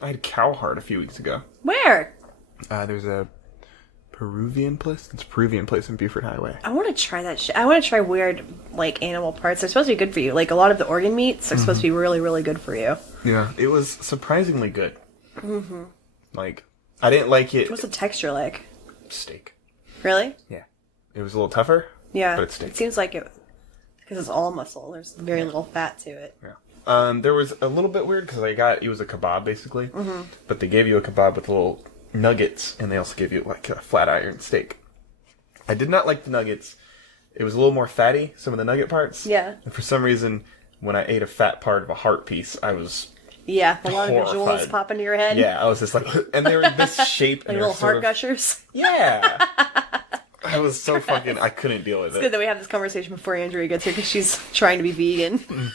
I had cow heart a few weeks ago. Where? There's a Peruvian place. It's a Peruvian place in Buford Highway. I want to try that shit. I want to try weird, like, animal parts. They're supposed to be good for you. Like, a lot of the organ meats are supposed to be really, really good for you. Yeah, it was surprisingly good. Mm-hmm. Like, I didn't like it. What's the texture like? Steak. Really? Yeah. It was a little tougher. Yeah. But it's steak. It seems like it, because it's all muscle. There's very little fat to it. Yeah. There was a little bit weird because it was a kebab basically, but they gave you a kebab with little nuggets, and they also gave you like a flat iron steak. I did not like the nuggets. It was a little more fatty, some of the nugget parts. Yeah. And for some reason, when I ate a fat part of a heart piece, I was Yeah, a lot horrified. of visuals pop into your head. Yeah, I was just like, and they were this shape. Like and little heart gushers. Yeah. I was so fucking, I couldn't deal with it. It's good that we have this conversation before Andrea gets here because she's trying to be vegan.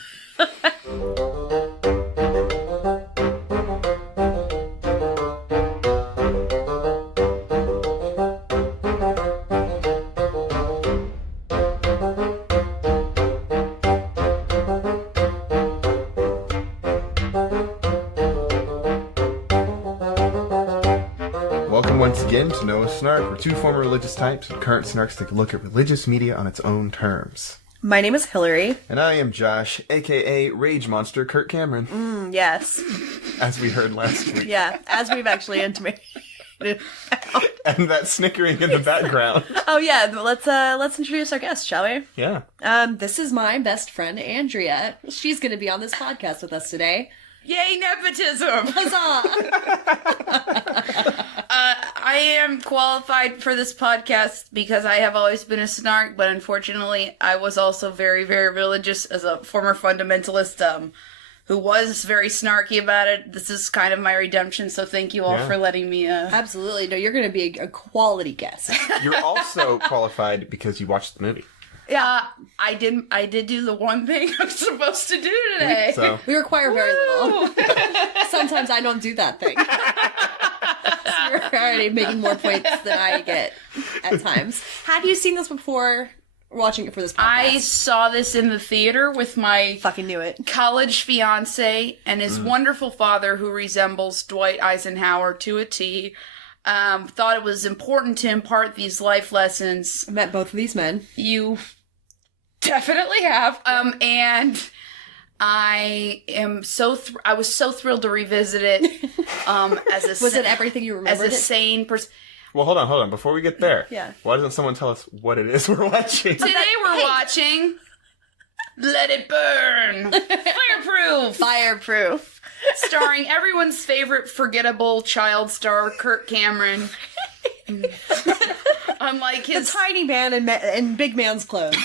Welcome once again to Noah Snark. We're two former religious types, and current snarks take a look at religious media on its own terms. My name is Hillary. And I am Josh, aka Rage Monster Kirk Cameron. Yes. As we heard last week. Yeah, as we've actually intimated. And that snickering in the background. Oh yeah, let's introduce our guest, shall we? Yeah. This is my best friend, Andrea. She's going to be on this podcast with us today. Yay, nepotism! Huzzah! I am qualified for this podcast because I have always been a snark, but unfortunately, I was also very, very religious as a former fundamentalist who was very snarky about it. This is kind of my redemption, so thank you all for letting me... Absolutely. No, you're going to be a quality guest. You're also qualified because you watched the movie. Yeah, I did do the one thing I'm supposed to do today. So, We require very little. Sometimes I don't do that thing. So you're already making more points than I get at times. Have you seen this before watching it for this podcast? I saw this in the theater with my Fucking knew it. college fiance and his wonderful father, who resembles Dwight Eisenhower to a T. Thought it was important to impart these life lessons. I met both of these men. You definitely have. And I am I was so thrilled to revisit it. Was it everything you remembered? as a sane person? well, hold on. Before we get there, Yeah. why doesn't someone tell us what it is we're watching? Today we're watching Let It Burn, Fireproof, Fireproof. starring everyone's favorite forgettable child star, Kirk Cameron. Unlike The his tiny man in big man's clothes.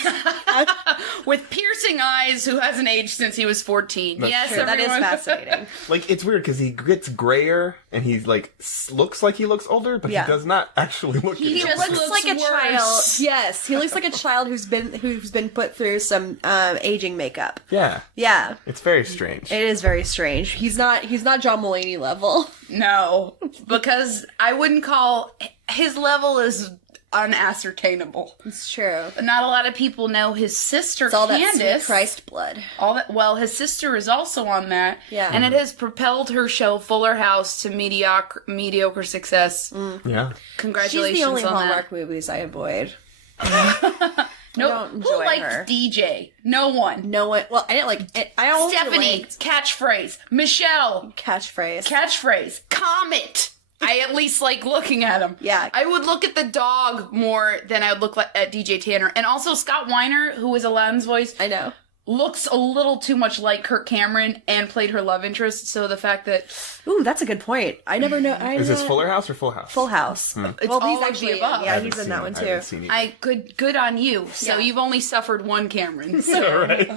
with piercing eyes, who hasn't aged since he was 14. That's Yes, true. That is everyone. fascinating. Like, it's weird because he gets grayer and he, like, looks like he looks older, but Yeah. he does not actually look He it. just looks like a worse. child. Yes, he looks like a child who's been put through some Aging makeup. Yeah. Yeah. It's very strange. It is very strange. He's not John Mulaney level. No, because I wouldn't call his level is unascertainable. It's true. Not a lot of people know his sister, It's all that sweet Candace. Christ blood. Well, his sister is also on that. Yeah. And it has propelled her show Fuller House to mediocre success. Yeah. Congratulations She's the only on Hallmark movies I avoid. that. No, don't who enjoy liked her. DJ? No one. No one. Well, I didn't like it. I only Stephanie, liked catchphrase. Michelle, Catchphrase. Comet. I at least like looking at him. Yeah. I would look at the dog more than I would look at DJ Tanner. And also Scott Weiner, who is Aladdin's voice, I know. looks a little too much like Kirk Cameron and played her love interest. So the fact that Ooh, that's a good point. I never know. Is this Fuller House or Full House? Full House. it's Well, all he's of the actually above. Yeah, I he's haven't in seen that it. one I too. haven't seen it. Good on you. So Yeah. you've only suffered one Cameron. Right.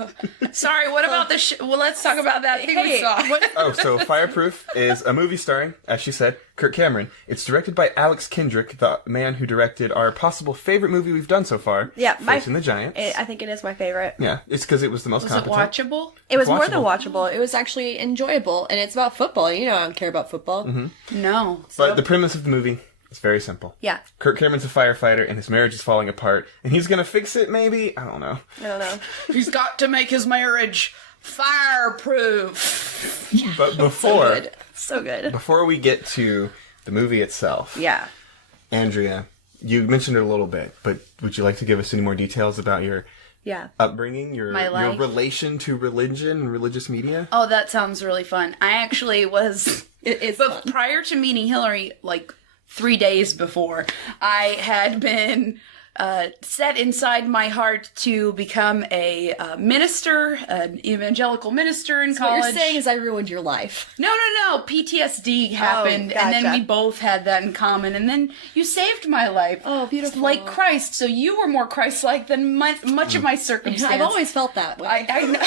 Sorry, what about the well, let's talk about that thing we Hey, saw. Oh, so Fireproof is a movie starring, as she said, Kirk Cameron. It's directed by Alex Kendrick, the man who directed our possible favorite movie we've done so far. Yeah, Facing the Giants. I think it is my favorite. Yeah, it's because it was the most Was it competent. watchable? It was more Watchable. than watchable. It was actually enjoyable, and it's about football. You know, I don't care about football. No. But the premise of the movie is very simple. Yeah. Kirk Cameron's a firefighter, and his marriage is falling apart, and he's gonna fix it, maybe? I don't know. I don't know. He's got to make his marriage fireproof. But before, good. So good. Before we get to the movie itself, Yeah. Andrea, you mentioned it a little bit, but would you like to give us any more details about your Yeah. upbringing, your life? relation to religion and religious media? Oh, that sounds really fun. I actually was... But prior to meeting Hillary, like 3 days before, I had been set inside my heart to become a minister, an evangelical minister in college. What you're saying is I ruined your life. No. PTSD happened, and then gotcha. we both had that in common, and then you saved my life. Oh, beautiful. Like Christ, so you were more Christ-like than much of my circumstance. I've always felt that way. I know.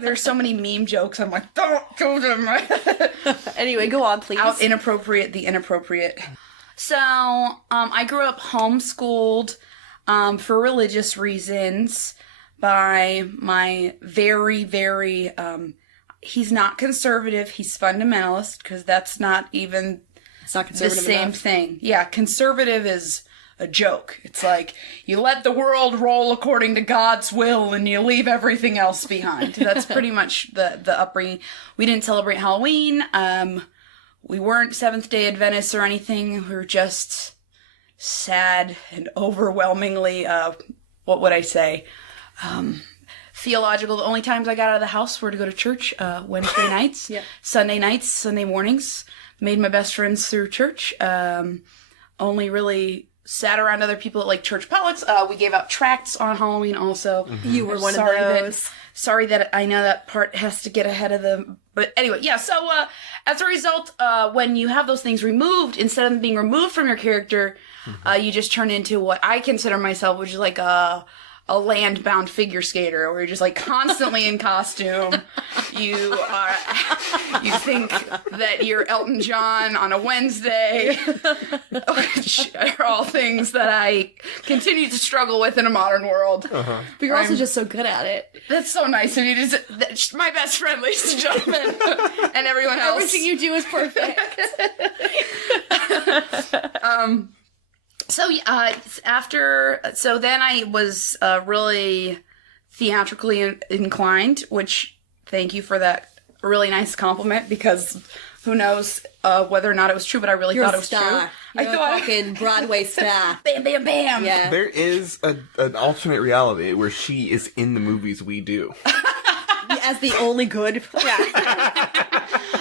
There's so many meme jokes. I'm like, don't do them. Anyway, go on, please. Out inappropriate, the inappropriate. So, I grew up homeschooled for religious reasons by my very, very, he's not conservative, he's fundamentalist, because that's not even It's not the conservative same enough. thing. Yeah, conservative is a joke. It's like, you let the world roll according to God's will and you leave everything else behind. That's pretty much the upbringing. We didn't celebrate Halloween. We weren't Seventh-day Adventists or anything. We were just sad and overwhelmingly, what would I say, theological. The only times I got out of the house were to go to church, Wednesday nights, Sunday nights, Sunday mornings. Made my best friends through church. Only really sat around other people at like church potlucks. We gave out tracts on Halloween also. You were one of those. Sorry that I know that part has to get ahead of the... But anyway, yeah, so as a result, when you have those things removed, instead of them being removed from your character, you just turn into what I consider myself, which is like a land-bound figure skater, where you're just like constantly in costume. You think that you're Elton John on a Wednesday, which are all things that I continue to struggle with in a modern world. But you're also just so good at it. That's so nice of you. That's my best friend, ladies and gentlemen, and everyone else. Everything you do is perfect. So then I was really theatrically inclined, which thank you for that really nice compliment, because who knows whether or not it was true, but I really You're thought a it was star. true. You're a fucking Broadway star. Bam, bam, bam. Yeah. There is an alternate reality where she is in the movies we do. As the only good. Yeah.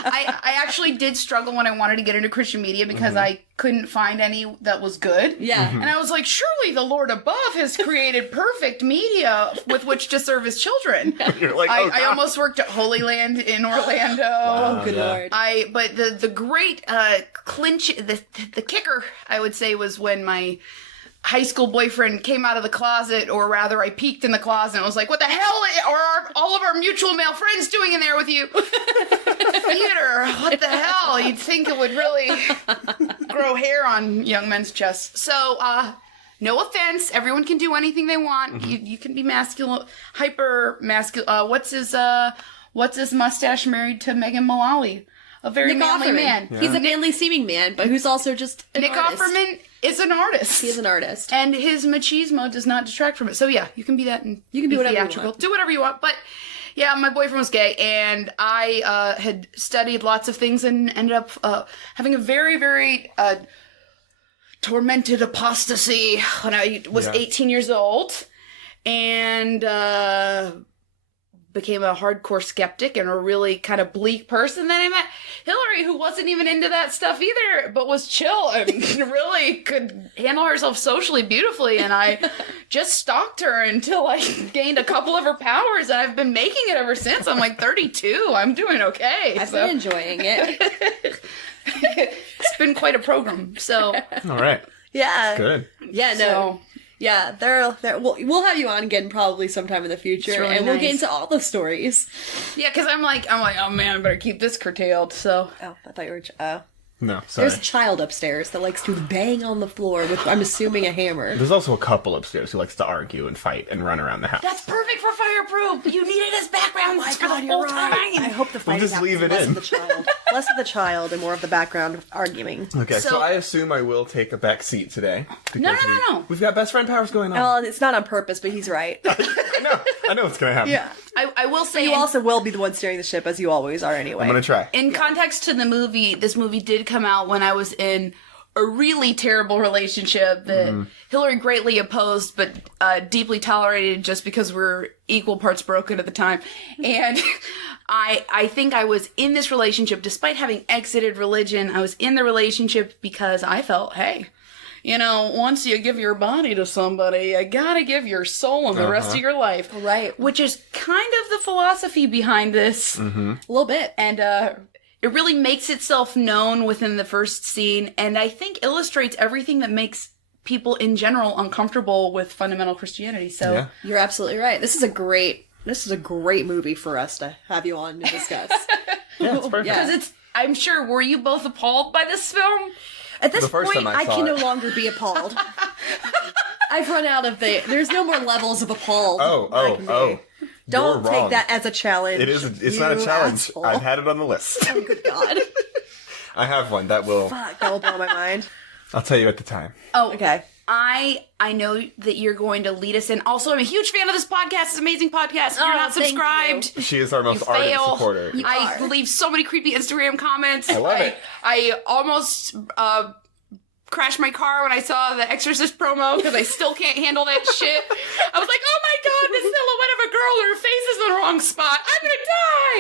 I actually did struggle when I wanted to get into Christian media because I couldn't find any that was good. Yeah. And I was like, surely the Lord above has created perfect media with which to serve his children. You're like, I almost worked at Holy Land in Orlando. Oh, good Lord. But the great the kicker, I would say, was when my high school boyfriend came out of the closet, or rather I peeked in the closet and was like, what the hell are all of our mutual male friends doing in there with you? Theater, what the hell? You'd think it would really grow hair on young men's chests. So, no offense, everyone can do anything they want. You can be masculine, hyper masculine. What's his mustache married to Megan Mullally? A very Nick manly Offerman. man. He's a manly seeming man, but who's also just an Nick artist. Offerman is an artist. He is an artist. And his machismo does not detract from it. So yeah, you can be that and You can do whatever you theatrical. want. Do whatever you want. But yeah, my boyfriend was gay, and I had studied lots of things and ended up having a very, very tormented apostasy when I was 18 years old, and became a hardcore skeptic and a really kind of bleak person. Then I met Hillary, who wasn't even into that stuff either, but was chill and really could handle herself socially beautifully. And I just stalked her until I gained a couple of her powers, and I've been making it ever since. I'm like 32. I'm doing okay. I've been enjoying it. It's been quite a program. So, all right. Yeah. Good. Yeah, no. so Yeah, we'll have you on again probably sometime in the future, really and we'll get nice. into all the stories. yeah, because I'm like, oh man, I better keep this curtailed. So Oh, I thought you were. No, sorry. There's a child upstairs that likes to bang on the floor with, I'm assuming, a hammer. There's also a couple upstairs who likes to argue and fight and run around the house. that's perfect for Fireproof. You need it as background lights for the whole time. I hope the fight just leave it less in. of the child, less of the child, and more of the background arguing. Okay, so So- I assume I will take a back seat today. No, because no, no. We've got best friend powers going on. Well, it's not on purpose, but he's right. I know what's gonna happen. Yeah. I will say, You also will be the one steering the ship, as you always are anyway. I'm gonna try. in context to the movie, this movie did come out when I was in a really terrible relationship that Hillary greatly opposed, but deeply tolerated just because we're equal parts broken at the time. And I think I was in this relationship, despite having exited religion, I was in the relationship because I felt, hey, you know, once you give your body to somebody, you gotta give your soul and the rest of your life. Right. Which is kind of the philosophy behind this. A little bit. And it really makes itself known within the first scene, and I think illustrates everything that makes people in general uncomfortable with fundamental Christianity. So Yeah. You're absolutely right. This is a great movie for us to have you on to discuss. Yeah, it's perfect. because I'm sure, were you both appalled by this film? At this The first point, time I I saw can it. no longer be appalled. I've run out of there's no more levels of appalled. Oh. Don't You're take wrong. that as a challenge. It's not a you challenge. asshole. I've had it on the list. Oh, good God. I have one that will. Fuck, that will blow my mind. I'll tell you at the time. Oh, Okay. I know that you're going to lead us in. Also, I'm a huge fan of this podcast. It's an amazing podcast. If you're Oh, not thank subscribed, She is our you most ardent fail. supporter. I leave so many creepy Instagram comments. I love it. I almost crashed my car when I saw the Exorcist promo because I still can't handle that shit. I was like, oh my god, the silhouette of a girl, her face is in the wrong spot. I'm gonna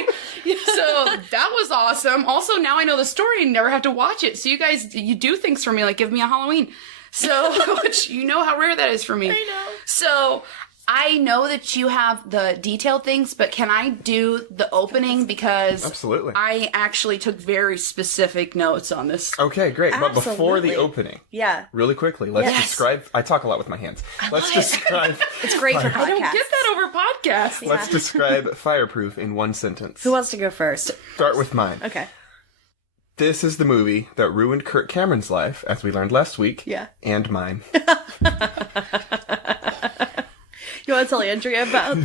die. So that was awesome. Also, now I know the story and never have to watch it. So you guys, you do things for me, like give me a Halloween. So, which you know how rare that is for me. I know. So, I know that you have the detailed things, but can I do the opening? Because Absolutely. I actually took very specific notes on this. Okay, great. But before the Absolutely. opening, Yeah. really quickly, let's Yes. describe. I talk a lot with my hands. Let's describe. It's great for podcasts. I don't get that over podcasts. Let's describe Fireproof in one sentence. Who wants to go first? Start with mine. Okay. This is the movie that ruined Kirk Cameron's life, as we learned last week. Yeah. And mine. You want to tell Andrea about?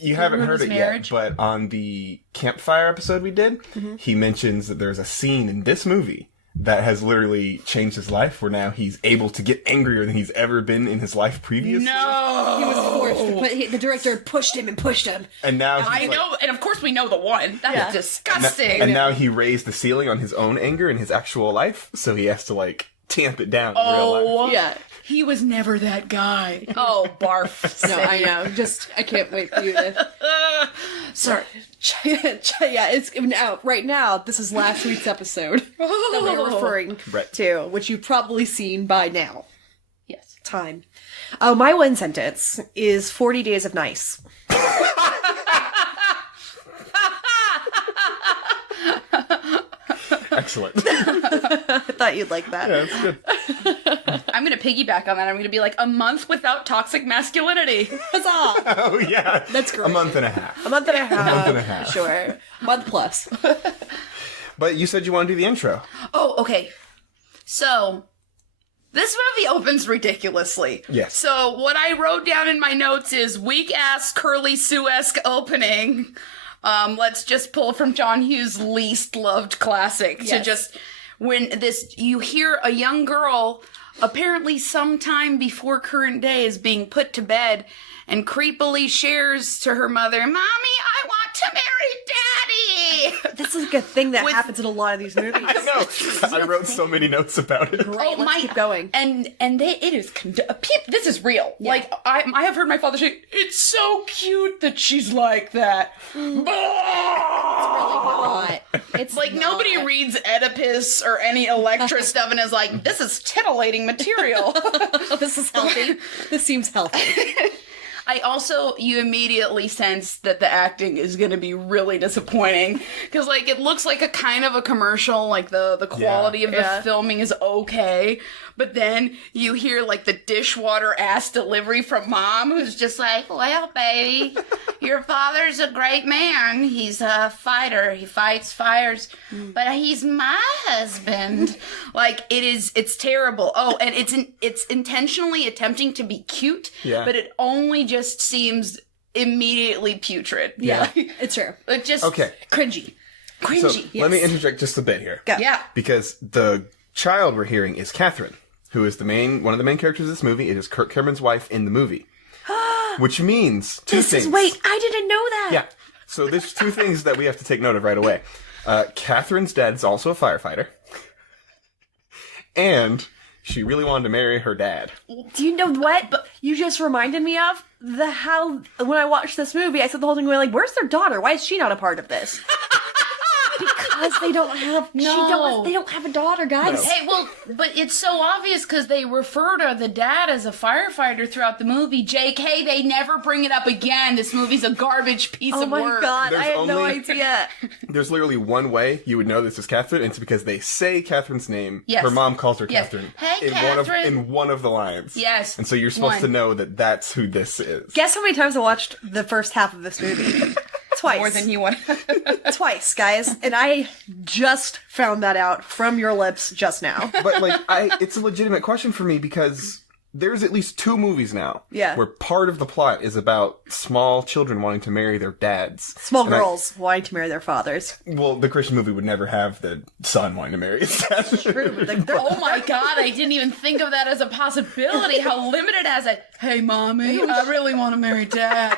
You haven't ruined heard his it marriage? yet, but on the campfire episode we did, he mentions that there's a scene in this movie that has literally changed his life, where now he's able to get angrier than he's ever been in his life previously. No. He was forced, but the director pushed him and pushed him. And now he's I like- know, and of course we know the one. That's Yeah. disgusting. And now he raised the ceiling on his own anger in his actual life, so he has to like tamp it down in real life. oh, Yeah. he was never that guy. Oh, barf. No, I know. I can't wait for you to. Sorry. Yeah, it's now. Right now, this is last week's episode that we're referring Right. to, which you've probably seen by now. Yes. Time. Oh, my one sentence is 40 Days of Nice. Excellent. I thought you'd like that. Yeah, that's good. I'm going to piggyback on that. I'm going to be like, a month without toxic masculinity. Huzzah! Oh yeah, That's great. A month and a half. A month and a half. month and a half. Sure. Month plus. But you said you want to do the intro. Oh, okay. So, this movie opens ridiculously. Yes. So, what I wrote down in my notes is weak-ass, Curly Sue-esque opening. Let's just pull from John Hughes' least loved classic to Yes. just, when this, you hear a young girl, apparently sometime before current day, is being put to bed and creepily shares to her mother, "Mommy, I want to marry Daddy!" This is like a thing that With- happens in a lot of these movies. No, I wrote so many notes about it. Great, let's keep going. And it is this is real. Like I have heard my father say, "It's so cute that she's like that." Not. It's Like not. nobody reads Oedipus or any Electra stuff and is like, "This is titillating material." This is healthy. This seems healthy. You immediately sense that the acting is going to be really disappointing because, like, it looks like a kind of a commercial. Like the quality of the filming is okay, but then you hear like the dishwater ass delivery from mom, who's just like, "Well, baby, your father's a great man. He's a fighter. He fights fires, but he's my husband." Like it's terrible. Oh, and it's intentionally attempting to be cute, Yeah. but it only just seems immediately putrid. Yeah, it's true. It just Okay. Cringy. So cringy. let me interject just a bit here. Go. Yeah. Because the child we're hearing is Catherine, who is one of the main characters of this movie. It is Kirk Cameron's wife in the movie. which means two things. Wait, I didn't know that. Yeah. So there's two things that we have to take note of right away. Catherine's dad's also a firefighter. And she really wanted to marry her dad. Do you know what? But you just reminded me of how when I watched this movie, I said the whole thing going like, "Where's their daughter? Why is she not a part of this?" Because they don't have they don't have a daughter, guys. Hey, well, but it's so obvious because they refer to the dad as a firefighter throughout the movie. JK, they never bring it up again. This movie's a garbage piece of work. Oh my god, There's I had no only- idea. There's literally one way you would know this is Catherine, and it's because they say Catherine's name. Yes. Her mom calls her Yes. Catherine. Hey, in Catherine. in one of the lines. Yes. And so you're supposed One. to know that that's who this is. Guess how many times I watched the first half of this movie? Twice. More than you want. Twice, guys. And I just found that out from your lips just now. But like, it's a legitimate question for me because there's at least 2 movies now. Yeah. Where part of the plot is about small children wanting to marry their dads. Small And girls wanting to marry their fathers. Well, the Christian movie would never have the son wanting to marry his dad. True, but they're Oh my god, I didn't even think of that as a possibility. How limited as a, hey mommy, I really want to marry dad.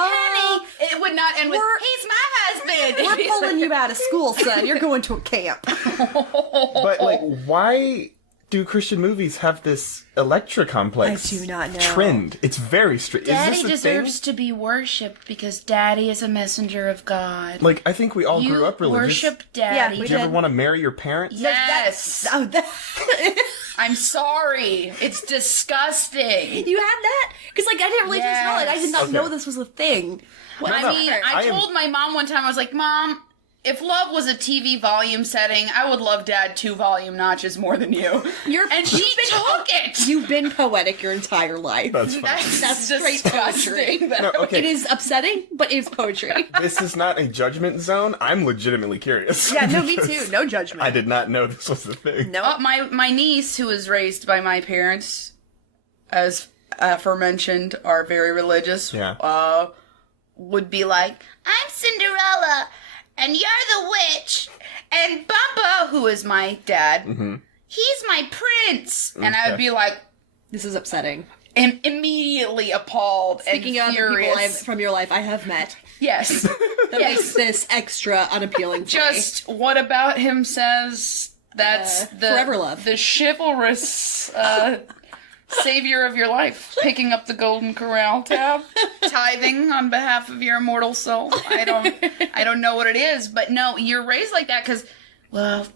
Honey, it would not end with, he's my husband. We're pulling you out of school, son. You're going to a camp. But like, why do Christian movies have this Electra complex? I do not know. Trend. It's very strict. Daddy Is this a deserves thing? to be worshipped because daddy is a messenger of God. Like, I think we all You grew up religious. worship daddy. Yeah, we Did you ever did. want to marry your parents? Yes. Oh, that... I'm sorry. It's disgusting. You had that? Because, like, I didn't really Yes. tell it. I did not Okay. know this was a thing. Well, No, I no, mean, I I am- told my mom one time, I was like, Mom, if love was a TV volume setting, I would love Dad 2 volume notches more than you. And she took it. You've been poetic your entire life. That's fine. That's straight disgusting. No, okay. It is upsetting, but it's poetry. This is not a judgment zone. I'm legitimately curious. Yeah, no, me Because too. No judgment. I did not know this was the thing. No. My niece, who was raised by my parents, as aforementioned, are very religious. Yeah. Would be like, I'm Cinderella, and you're the witch, and Bumpa, who is my dad, he's my prince. And I would be like, This is upsetting. immediately appalled Speaking and of the furious. people from your life I have met, Yes. that makes this extra unappealing for me. Just what about him says that's the forever love. the chivalrous savior of your life, picking up the Golden Corral tab, tithing on behalf of your immortal soul. I don't know what it is, but no, you're raised like that because, well,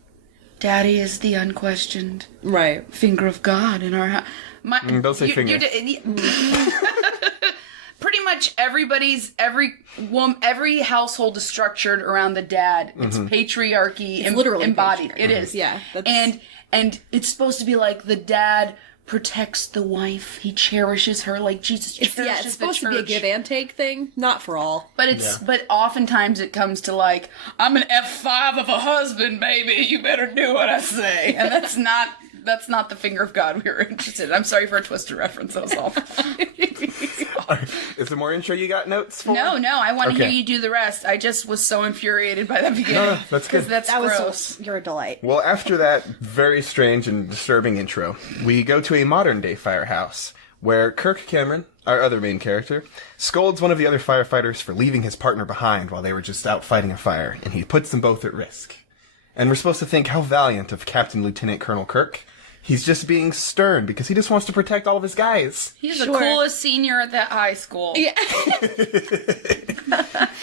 Daddy is the unquestioned Right. finger of God in our house. Don't say finger. Pretty much every household is structured around the dad. It's patriarchy literally embodied. patriarchy. It is. Yeah, that's- And it's supposed to be like the dad protects the wife. He cherishes her like Jesus cherishes Yeah, it's supposed the to be a church. give and take thing. Not for all. But oftentimes it comes to like, I'm an F5 of a husband, baby. You better do what I say. And that's not the finger of God we were interested in. I'm sorry for a Twister reference. That was awful. Is there more intro you got notes for? No, I want to Okay. hear you do the rest. I just was so infuriated by that beginning. No, that's good. Because that's That was gross. you're a delight. Well, after that very strange and disturbing intro, we go to a modern-day firehouse, where Kirk Cameron, our other main character, scolds one of the other firefighters for leaving his partner behind while they were just out fighting a fire, and he puts them both at risk. And we're supposed to think how valiant of Captain Lieutenant Colonel Kirk. He's just being stern because he just wants to protect all of his guys. He's Sure. the coolest senior at that high school. Yeah.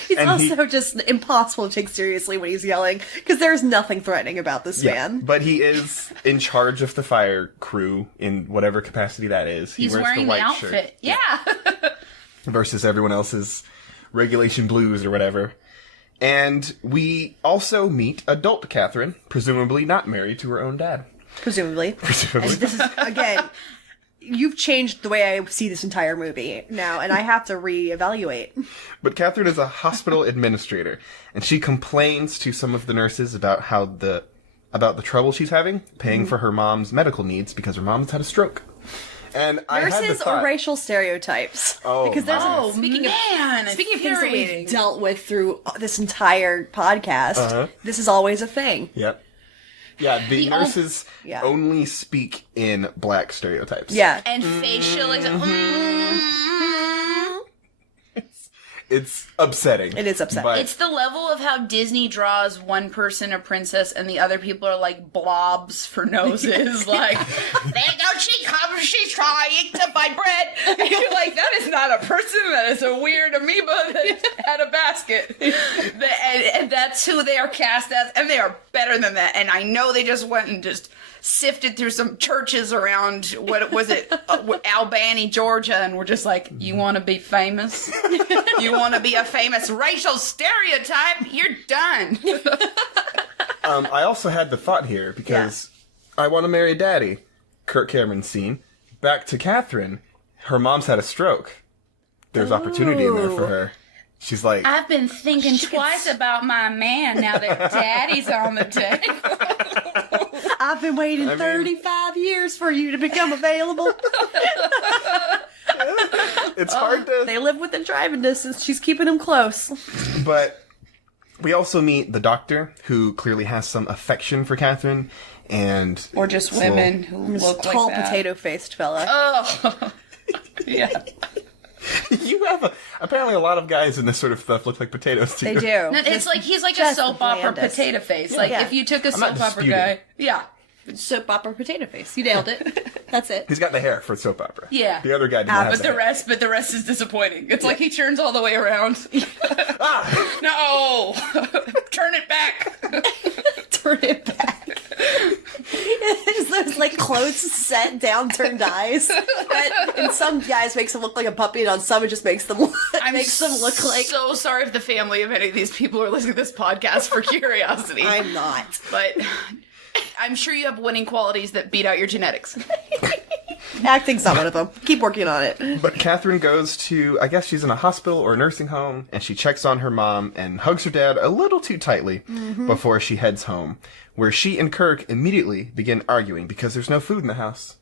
He's And also just impossible to take seriously when he's yelling, because there's nothing threatening about this man. But he is in charge of the fire crew in whatever capacity that is. He He's wears wearing the the white outfit. shirt Yeah. versus everyone else's regulation blues or whatever. And we also meet adult Catherine, presumably not married to her own dad. Presumably. And this is, again, you've changed the way I see this entire movie now, and I have to reevaluate. But Catherine is a hospital administrator, and she complains to some of the nurses about about the trouble she's having paying for her mom's medical needs because her mom's had a stroke. And I had the Nurses thought, or racial stereotypes. Oh, because there's Oh, speaking man, of things that infuriating. we've dealt with through this entire podcast, this is always a thing. Yep. Yeah, the nurses Yeah. only speak in black stereotypes. Yeah. And facial. It's upsetting. It is upsetting. But It's the level of how Disney draws one person a princess and the other people are like blobs for noses. Like, there goes she comes, she's trying to buy bread. And you're like, that is not a person, that is a weird amoeba that had a basket. And that's who they are cast as, and they are better than that. And I know they just went and just sifted through some churches around, what was it, Albany, Georgia, and we're just like, you want to be famous? You want to be a famous racial stereotype? You're done. I also had the thought here, because I Want to Marry Daddy, Kirk Cameron scene, back to Catherine, her mom's had a stroke. There's opportunity in there for her. She's like, I've been thinking twice about my man now that Daddy's on the table. I've been waiting 35 years for you to become available. it's hard to... They live within driving distance. She's keeping him close. But we also meet the doctor, who clearly has some affection for Catherine, and... Or just women who look like Tall, that. potato-faced fella. Oh. Yeah. You have apparently a lot of guys in this sort of stuff look like potatoes to They you. do. No, it's like he's like a Just soap the opera blandest. potato face. Like Yeah. if you took a I'm not soap opera disputing. guy. Yeah. Soap opera potato face. You nailed it. That's it. He's got the hair for soap opera. Yeah. The other guy did not have But the hair. rest is disappointing. It's like he turns all the way around. Ah! No! Turn it back! Turn it back. It's those like close, set, downturned eyes. But in some guys makes them look like a puppy, and on some it just makes them look, like. so sorry if the family of any of these people are listening to this podcast for curiosity. I'm not. But I'm sure you have winning qualities that beat out your genetics. Acting's not one of them. Keep working on it. But Catherine goes to, I guess she's in a hospital or a nursing home, and she checks on her mom and hugs her dad a little too tightly before she heads home, where she and Kirk immediately begin arguing because there's no food in the house.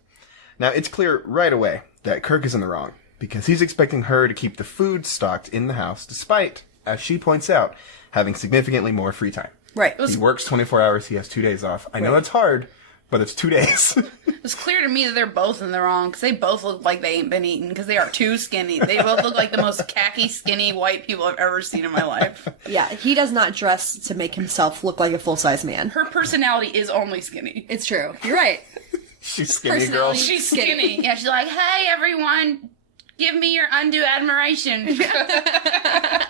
Now, it's clear right away that Kirk is in the wrong, because he's expecting her to keep the food stocked in the house, despite, as she points out, having significantly more free time. Right. He works 24 hours, he has 2 days off. I know it's hard, but it's 2 days. It's clear to me that they're both in the wrong, because they both look like they ain't been eaten, because they are too skinny. They both look like the most khaki, skinny white people I've ever seen in my life. Yeah, he does not dress to make himself look like a full-size man. Her personality is only skinny. It's true. You're right. She's skinny, girl. Personality. She's skinny. Yeah, she's like, hey, everyone, give me your undue admiration.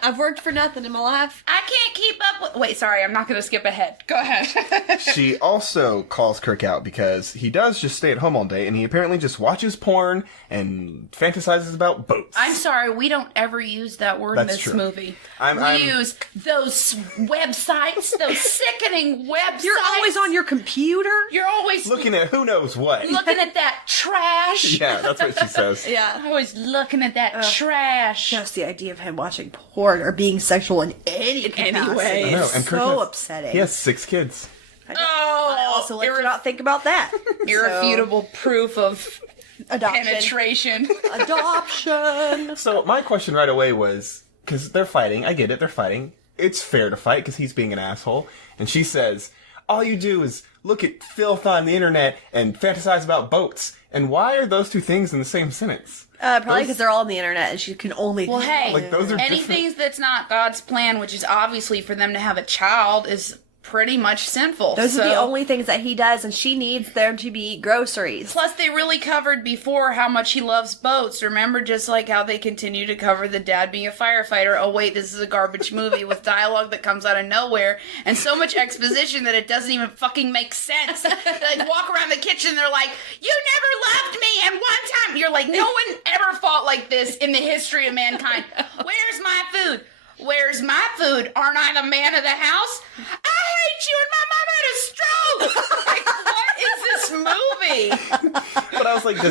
I've worked for nothing in my life. I can't keep up with... Wait, sorry, I'm not going to skip ahead. Go ahead. She also calls Kirk out because he does just stay at home all day, and he apparently just watches porn and fantasizes about boats. I'm sorry, we don't ever use that word in That's this true. movie. I'm- we use those websites, those sickening websites. You're always on your computer? You're always looking at who knows what. looking at that trash. Yeah, that's what she says. Yeah. Always looking at that trash. Just the idea of him watching porn or being sexual in any capacity way. I know, is and Kirk so has- upsetting. He has 6 kids. I also like to not think about that. irrefutable proof of Adoption. penetration. Adoption. So my question right away was, because they're fighting, I get it, they're fighting. It's fair to fight because he's being an asshole. And she says, all you do is look at filth on the internet and fantasize about boats. And why are those two things in the same sentence? Probably because they're all on the internet and she can only... Well, hey, Like, those are anything that's not God's plan, which is obviously for them to have a child, is pretty much sinful. Those are So- the only things that he does, and she needs them to be groceries. Plus, they really covered before how much he loves boats. Remember, just like how they continue to cover the dad being a firefighter. Oh, wait, this is a garbage movie with dialogue that comes out of nowhere and so much exposition that it doesn't even fucking make sense. They like walk around the kitchen, they're like, "You never loved me," and one time you're like, "No one ever fought like this in the history of mankind." Where's my food? Where's my food? Aren't I the man of the house? I hate you, and my mom had a stroke. Like, what is this movie? But I was like,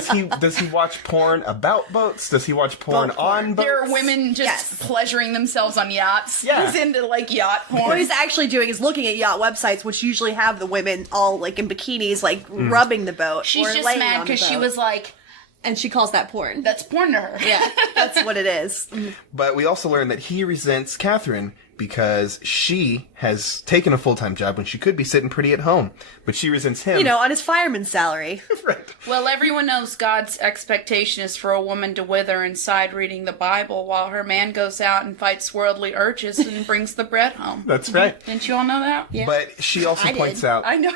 does he watch porn about boats? Does he watch porn Boat porn. on boats? There are women just pleasuring themselves on yachts. Yeah. He's into like yacht porn. What he's actually doing is looking at yacht websites, which usually have the women all like in bikinis, like Mm. rubbing the boat. She's or just laying mad on the because she boat. was like, And she calls that porn. "That's porn to her." Yeah. That's what it is. But we also learn that he resents Catherine because she has taken a full-time job when she could be sitting pretty at home. But she resents him. You know, on his fireman's salary. Right. Well, everyone knows God's expectation is for a woman to wither inside reading the Bible while her man goes out and fights worldly urges and brings the bread home. That's right. Didn't you all know that? Yeah. But she also points out... I know.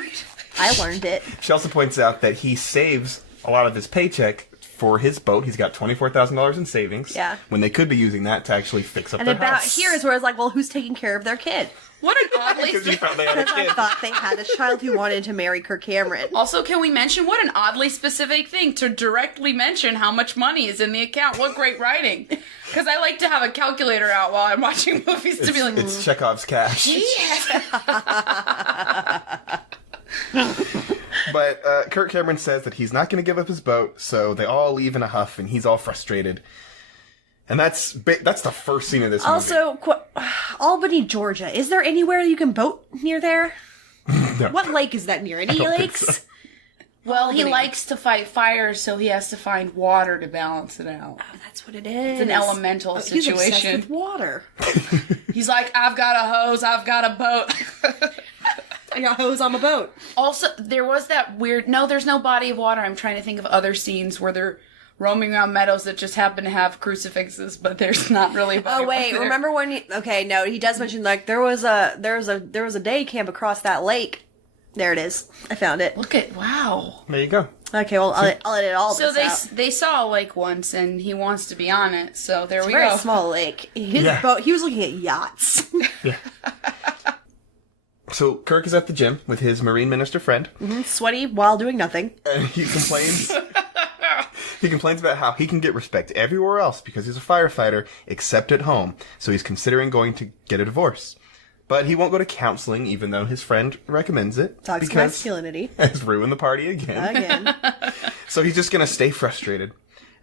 I learned it. She also points out that he saves a lot of his paycheck for his boat. He's got $24,000 in savings. Yeah. When they could be using that to actually fix up And their about house. here is where it's like, well, who's taking care of their kid? What an oddly... Because he thought they had a Because I kid. thought they had a child who wanted to marry Kirk Cameron. Also, can we mention what an oddly specific thing to directly mention how much money is in the account? What great writing. Because I like to have a calculator out while I'm watching movies to be like... It's Chekhov's cash. But Kirk Cameron says that he's not going to give up his boat, so they all leave in a huff, and he's all frustrated. And that's the first scene of this movie. Also, Albany, Georgia. Is there anywhere you can boat near there? No. What lake is that near? Any don't think lakes? so. Well, he likes to fight fires, so he has to find water to balance it out. Oh, that's what it is. It's an elemental He's obsessed situation. with water. He's like, I've got a hose, I've got a boat. I got hose on my boat. Also, there was that weird... No, there's no body of water. I'm trying to think of other scenes where they're roaming around meadows that just happen to have crucifixes, but there's not really a body Oh wait, of water. remember when? Okay, no, he does mention like there was a day camp across that lake. There it is. I found it. Look at... Wow. There you go. Okay, well I'll edit all So this out. they saw a lake once, and he wants to be on it, so there we Very go. small lake. His Yeah. boat. He was looking at yachts. So Kirk is at the gym with his Marine minister friend, Sweaty while doing nothing. and he complains... He complains about how he can get respect everywhere else because he's a firefighter, except at home, so he's considering going to get a divorce. But he won't go to counseling, even though his friend recommends it. Toxic because masculinity. has ruined the party again. Again. So he's just gonna stay frustrated.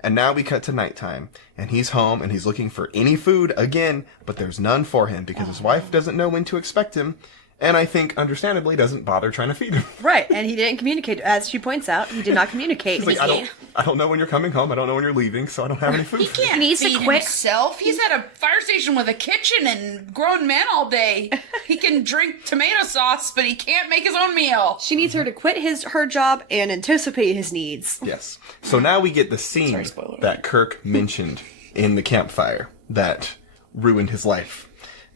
And now we cut to nighttime, and he's home, and he's looking for any food again, but there's none for him because his wife doesn't know when to expect him, and I think, understandably, doesn't bother trying to feed him. Right, and he didn't communicate. As she points out, he did not communicate. Like, I don't know when you're coming home, I don't know when you're leaving, so I don't have any food. He for you. can't needs to feed quit. himself. He's at a fire station with a kitchen and grown men all day. He can drink tomato sauce, but he can't make his own meal. She needs her to quit her job and anticipate his needs. Yes. So now we get the scene spoiler. that Kirk mentioned in the campfire that ruined his life.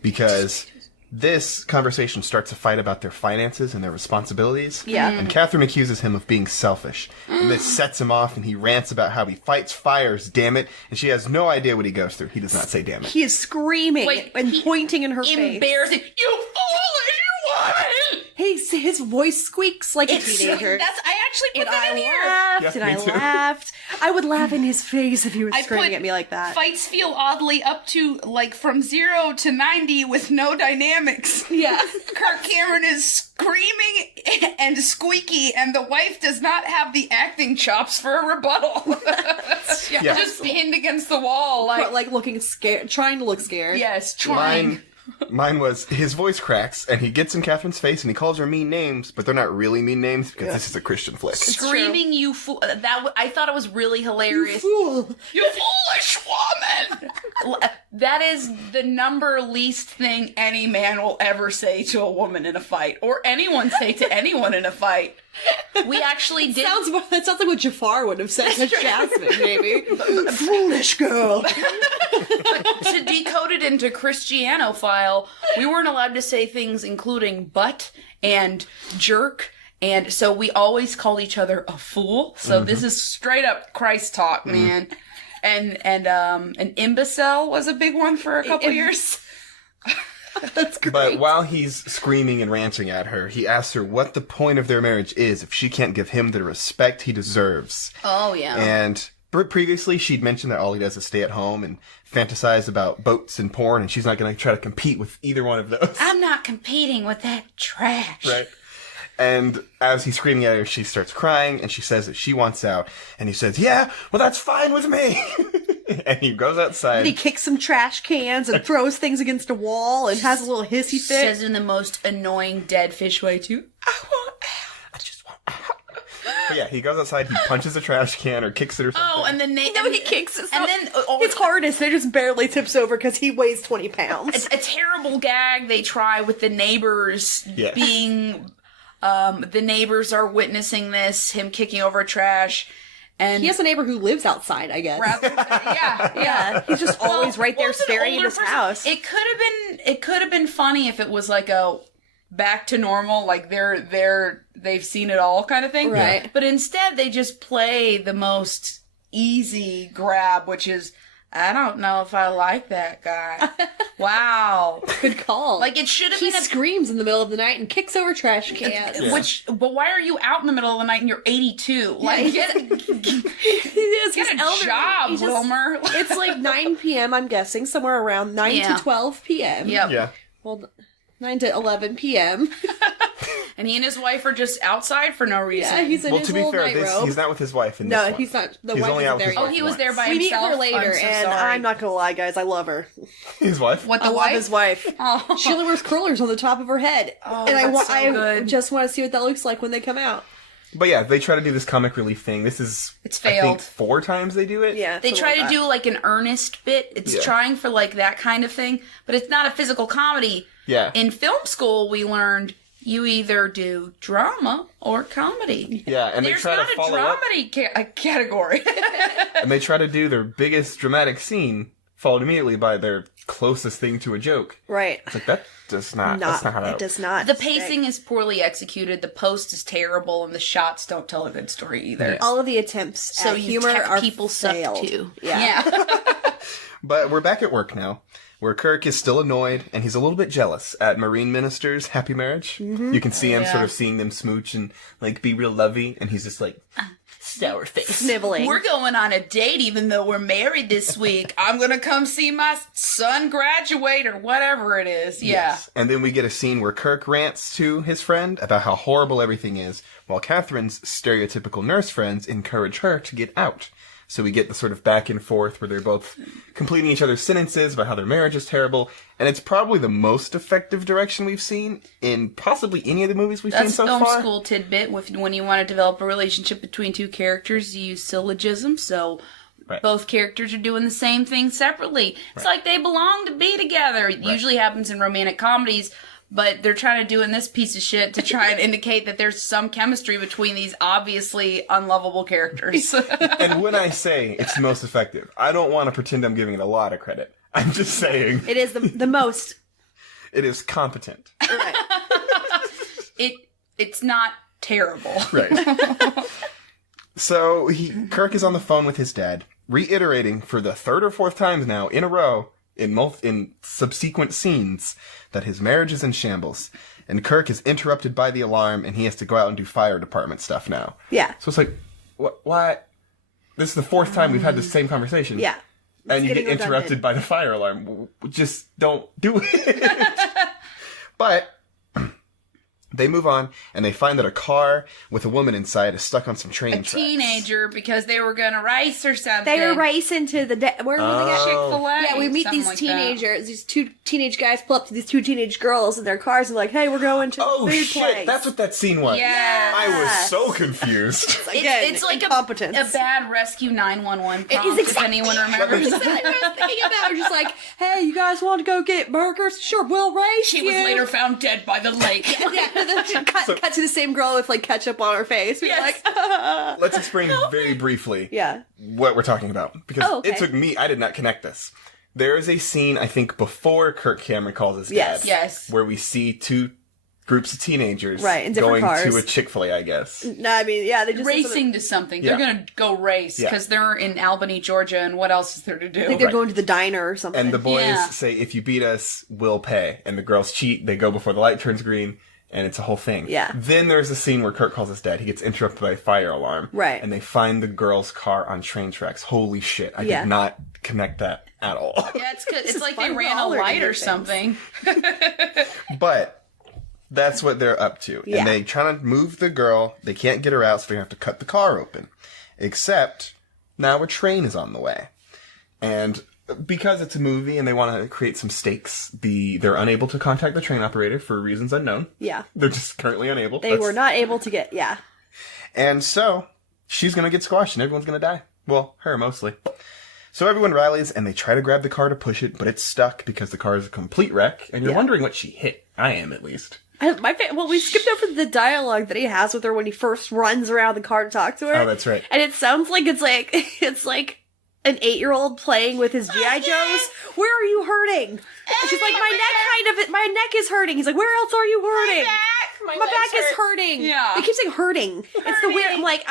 Because this conversation starts a fight about their finances and their responsibilities. Yeah. And Catherine accuses him of being selfish. And this sets him off, and he rants about how he fights fires, damn it. And she has no idea what he goes through. He does not say damn it. He is screaming and he- pointing in her face. Embarrassing. You foolish woman! His voice squeaks like a It's teenager. I actually put And that I in here. laughed, Yeah, and I me too. laughed. I would laugh in his face if he was I screaming put at me like that. Fights feel oddly up to like from 0 to 90 with no dynamics. Yeah. Kirk Cameron is screaming and squeaky, and the wife does not have the acting chops for a rebuttal. Yeah. Just pinned against the wall, But like looking scared, trying to look scared. yes, trying. Mine was his voice cracks, and he gets in Catherine's face, and he calls her mean names, but they're not really mean names because this is a Christian flick. Screaming, you fool! I thought it was really hilarious. Fool. You foolish woman! That is the number least thing any man will ever say to a woman in a fight, or anyone say to anyone in a fight. We actually did. That sounds like what Jafar would have said to Jasmine, maybe. Foolish girl. To decode it into Christianophile, we weren't allowed to say things including butt and jerk. And so we always called each other a fool. So this is straight up Christ talk, man. And an imbecile was a big one for a couple years. That's great. But while he's screaming and ranting at her, he asks her what the point of their marriage is if she can't give him the respect he deserves. Oh, yeah. And previously, she'd mentioned that all he does is stay at home and fantasize about boats and porn, and she's not going to try to compete with either one of those. I'm not competing with that trash. Right. And as he's screaming at her, she starts crying, and she says that she wants out. And he says, yeah, well, that's fine with me. And he goes outside. And he kicks some trash cans and throws things against a wall and has a little hissy fit. Says in the most annoying dead fish way, too. I want out. I just want out. But yeah, he goes outside, he punches a trash can or kicks it or something. Oh, and then No, he kicks it. And then His hardest, it just barely tips over because he weighs 20 pounds. it's a terrible gag they try with the neighbors Yes. being. The neighbors are witnessing this, him kicking over trash, and He has a neighbor who lives outside, I guess. Yeah, he's just always right there Well, it's an staring at older his person. house. It could have been funny if it was like a back to normal, like they've seen it all kind of thing. Right. But instead they just play the most easy grab, which is, I don't know if I like that guy. Wow. Good call. Like it should have he been a screams in the middle of the night and kicks over trash cans. Yeah. but why are you out in the middle of the night and you're 82? Like get He is. a elderly. job, He just- Wilmer. It's like 9 p.m., I'm guessing, somewhere around 9 Yeah. To 12 p.m. Yep. Yeah. Well, 9 to 11 p.m. And he and his wife are just outside for no reason. Yeah, he's in Well, his to be little fair, night robe. he's not with his wife in No, this one. He's not. The He's wife only is out with very his Oh, wife he was once. there by We meet himself. her later, I'm so And sorry. I'm not gonna lie, guys, I love her. His wife? What the I love wife? his wife. Oh. She only wears curlers on the top of her head. Oh, and that's so I good. just want to see what that looks like when they come out. But yeah, they try to do this comic relief thing. This is, It's I think, failed. 4 times they do it. Yeah. They something try like to that. do like an earnest bit. It's Yeah. trying for like that kind of thing, but it's not a physical comedy. Yeah. In film school, we learned you either do drama or comedy. Yeah, and There's they try not to a follow up, dramedy category. and they try to do their biggest dramatic scene, followed immediately by their closest thing to a joke. Right. It's like, that does not, that's not how It that does not. The pacing is poorly executed. The post is terrible, and the shots don't tell a good story either. All of the attempts So at you humor tech are people suck failed. too. Yeah. But we're back at work now, where Kirk is still annoyed, and he's a little bit jealous at Marine Minister's happy marriage. You can see him Yeah. sort of seeing them smooch and, like, be real lovey, and he's just like, sour face. Sniveling. We're going on a date even though we're married this week. I'm going to come see my son graduate or whatever it is. Yeah. Yes. And then we get a scene where Kirk rants to his friend about how horrible everything is, while Catherine's stereotypical nurse friends encourage her to get out. So we get the sort of back and forth where they're both completing each other's sentences about how their marriage is terrible. And it's probably the most effective direction we've seen in possibly any of the movies we've seen That's so film far. school tidbit. When you want to develop a relationship between two characters, you use syllogism. So Right. both characters are doing the same thing separately. It's like they belong to be together. It usually happens in romantic comedies, but they're trying to do in this piece of shit to try and indicate that there's some chemistry between these obviously unlovable characters. And when I say it's the most effective, I don't want to pretend I'm giving it a lot of credit. I'm just saying It is the most. it is competent. Right. It's not terrible. Right. So Kirk is on the phone with his dad, reiterating for the 3rd or 4th times now in a row in subsequent scenes that his marriage is in shambles. And Kirk is interrupted by the alarm, and he has to go out and do fire department stuff now. Yeah. So it's like, what? This is the 4th time we've had the same conversation. Yeah. And you get getting interrupted redundant. by the fire alarm. Just don't do it. But they move on, and they find that a car with a woman inside is stuck on some train tracks. Teenager because they were gonna race or something. They were racing to the where were they at? Chick-fil-A. Yeah, we meet something these like teenagers. These 2 teenage guys pull up to these 2 teenage girls in their cars and like, "Hey, we're going to Oh, the food shit. place." That's what that scene was. Yeah. I was so confused. Again, It's like incompetence. a bad Rescue 911 prompt, is if exactly- anyone remembers. That's what I was thinking about. We're just like, "Hey, you guys want to go get burgers? Sure, we'll race She you." was later found dead by the lake. Yeah, cut to the same girl with like ketchup on her face. We're Yes. like, Let's explain very briefly Yeah. what we're talking about. Because Oh, okay. it took me, I did not connect this. There is a scene, I think, before Kirk Cameron calls his Yes. dad. Yes. Where we see 2 groups of teenagers Right, in different going to cars. a Chick-fil-A, I guess. No, I mean, yeah, they just Racing to something. They're Yeah. gonna go race Yeah. because they're in Albany, Georgia, and what else is there to do? I think they're Right. going to the diner or something. And the boys Yeah. say, if you beat us, we'll pay. And the girls cheat, they go before the light turns green, and it's a whole thing. Yeah. Then there's a scene where Kirk calls his dad. He gets interrupted by a fire alarm. Right. And they find the girl's car on train tracks. Holy shit. I Yeah. did not connect that at all. Yeah, it's is like they fun. ran a All learning light new or things. something. But that's what they're up to. Yeah. And they try to move the girl. They can't get her out, so they have to cut the car open. Except now a train is on the way. And because it's a movie and they want to create some stakes, they're unable to contact the train operator for reasons unknown. Yeah. They're just currently unable. They were not able to get, yeah. And so, she's gonna get squashed and everyone's gonna die. Well, her mostly. So everyone rallies and they try to grab the car to push it, but it's stuck because the car is a complete wreck. And you're wondering what she hit. I am, at least. Well, we skipped over the dialogue that he has with her when he first runs around the car to talk to her. Oh, that's right. And it sounds like it's like an 8-year-old playing with his G.I. Joes. Where are you hurting? And she's like, my neck is hurting. He's like, where else are you hurting? My back is hurting. Yeah. They keep saying hurting. It's the weird. I'm like,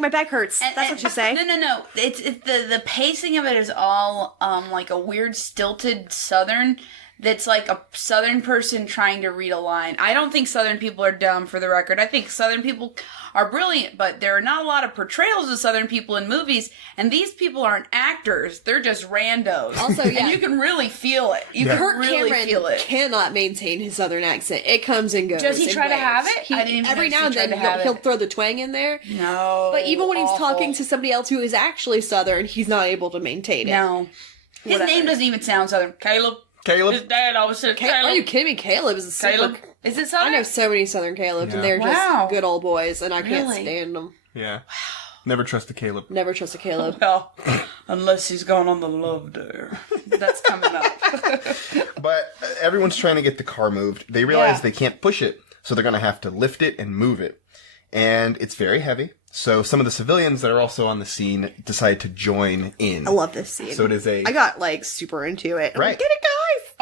my back hurts. That's what you say. No. It's the pacing of it is all like a weird stilted Southern. That's like a Southern person trying to read a line. I don't think Southern people are dumb, for the record. I think Southern people are brilliant, but there are not a lot of portrayals of Southern people in movies, and these people aren't actors. They're just randos. Also, yeah. And you can really feel it. You Kirk can really Cameron feel it. cannot maintain his Southern accent. It comes and goes. Does he in try to waves. have it? I didn't even Every notice now and he tried then to have he'll it. throw the twang in there. No. But even when he's awful. talking to somebody else who is actually Southern, he's not able to maintain it. No. His Whatever. name doesn't even sound Southern. Caleb. His dad always said Caleb. Are you kidding me? Caleb is a super... Caleb. Is it I Southern? know so many Southern Calebs, Yeah. and they're Wow. just good old boys, and I can't Really? stand them. Yeah. Never trust a Caleb. Never trust a Caleb. Well, unless he's gone on the love dare. That's coming up. But everyone's trying to get the car moved. They realize they can't push it, so they're going to have to lift it and move it. And it's very heavy. So some of the civilians that are also on the scene decide to join in. I love this scene. So it is a... I got like super into it. I'm Right. like, get it, guys!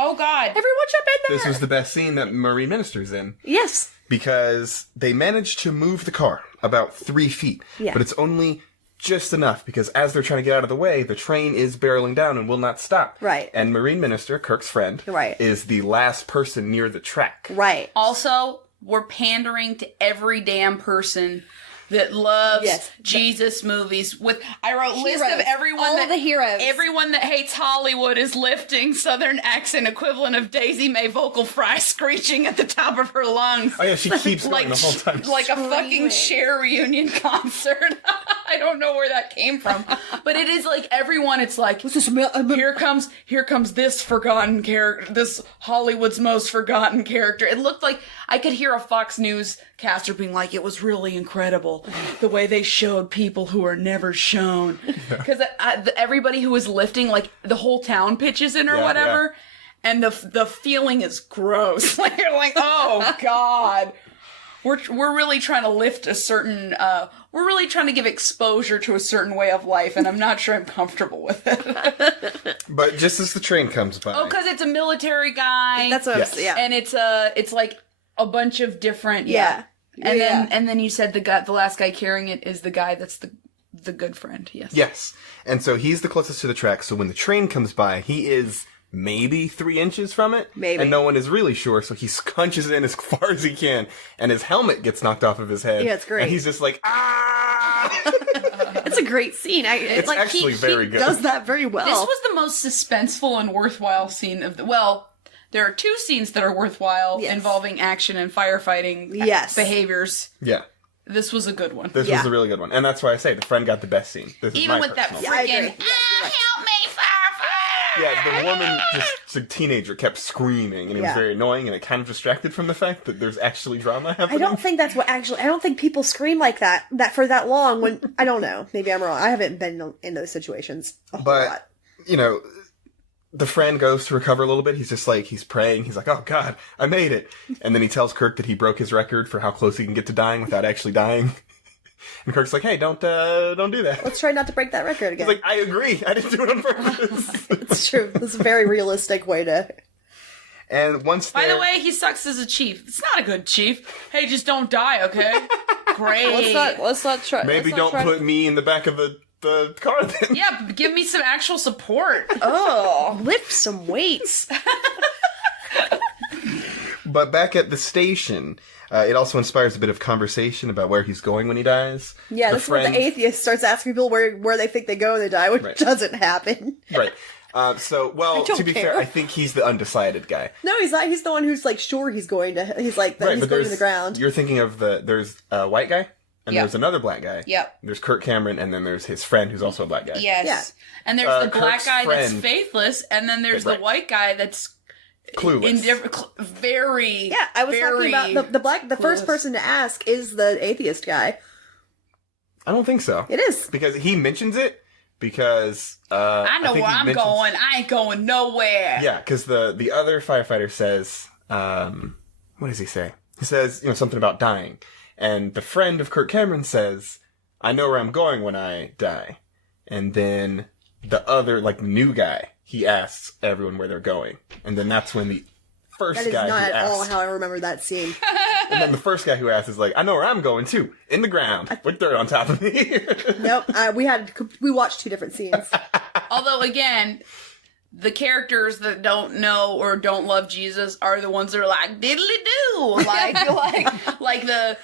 Oh, God. Everyone jump in there! This was the best scene that Marine Minister's in. Yes. Because they managed to move the car about 3 feet. Yeah. But it's only just enough because as they're trying to get out of the way, the train is barreling down and will not stop. Right. And Marine Minister, Kirk's friend, Right. is the last person near the track. Right. Also, we're pandering to every damn person that loves Jesus movies. I wrote a list of Heroes. everyone All that the heroes. Everyone that hates Hollywood is lifting Southern accent equivalent of Daisy Mae vocal fry screeching at the top of her lungs. Oh yeah, she keeps going the whole time. Like a fucking Cher reunion concert. I don't know where that came from, but it is like everyone. It's like here comes this forgotten character, this Hollywood's most forgotten character. It looked like I could hear a Fox News caster being like, "It was really incredible the way they showed people who are never shown." Because everybody who was lifting, like the whole town pitches in or whatever, and the feeling is gross. Like you're like, oh God. We're really trying to lift a certain, we're really trying to give exposure to a certain way of life, and I'm not sure I'm comfortable with it. But just as the train comes by. Oh, because it's a military guy. That's what I'm saying. Yeah. And it's like a bunch of different, Yeah. And then you said the last guy carrying it is the guy that's the good friend, yes. Yes. And so he's the closest to the track, so when the train comes by, he is maybe 3 inches from it. Maybe. And no one is really sure, so he scrunches in as far as he can, and his helmet gets knocked off of his head. Yeah, it's great. And he's just like, ah! It's a great scene. It's like, actually very good. He does that very well. This was the most suspenseful and worthwhile scene of there are 2 scenes that are worthwhile involving action and firefighting behaviors. Yeah. This was a good one. This was a really good one. And that's why I say the friend got the best scene. This is Even my with that personal I freaking, agree. help me, firefighter! Yeah, the woman, just a teenager, kept screaming, and it was very annoying, and it kind of distracted from the fact that there's actually drama happening. I don't think that's what actually. I don't think people scream like that for that long. When I don't know, maybe I'm wrong. I haven't been in those situations a whole lot. You know, the friend goes to recover a little bit. He's just like, he's praying. He's like, oh God, I made it. And then he tells Kirk that he broke his record for how close he can get to dying without actually dying. And Kirk's like, hey, don't do that. Let's try not to break that record again. He's like, I agree. I didn't do it on purpose. It's true. This is a very realistic way to. And once By the way, he sucks as a chief. It's not a good chief. Hey, just don't die, okay? Great. Let's not try. maybe don't put me in the back of the car then. Yeah, but give me some actual support. Oh, lift some weights. But back at the station, it also inspires a bit of conversation about where he's going when he dies. Yeah, this is where the atheist starts asking people where they think they go when they die, which doesn't happen. Right. To be fair, I think he's the undecided guy. No, he's not. He's the one who's like sure he's going to. He's like he's going to the ground. You're thinking of there's a white guy, and there's another black guy. Yep. There's Kirk Cameron, and then there's his friend who's also a black guy. Yes. Yeah. And there's the black Kirk's guy that's friend- faithless, and then there's the white guy that's Clueless. indifferent. Very. Yeah, I was talking about the first person to ask is the atheist guy. I don't think so. It is. Because he mentions it because... I know think where he I'm mentions- going. I ain't going nowhere. Yeah, because the other firefighter says... what does he say? He says, something about dying. And the friend of Kirk Cameron says, I know where I'm going when I die. And then the other, new guy, he asks everyone where they're going. And then that's when the first That is guy not who at all asks... how I remember that scene. And then the first guy who asks is like, I know where I'm going too. In the ground. With dirt on top of me. Nope. We watched two different scenes. Although, again, the characters that don't know or don't love Jesus are the ones that are like, diddly-doo! Like the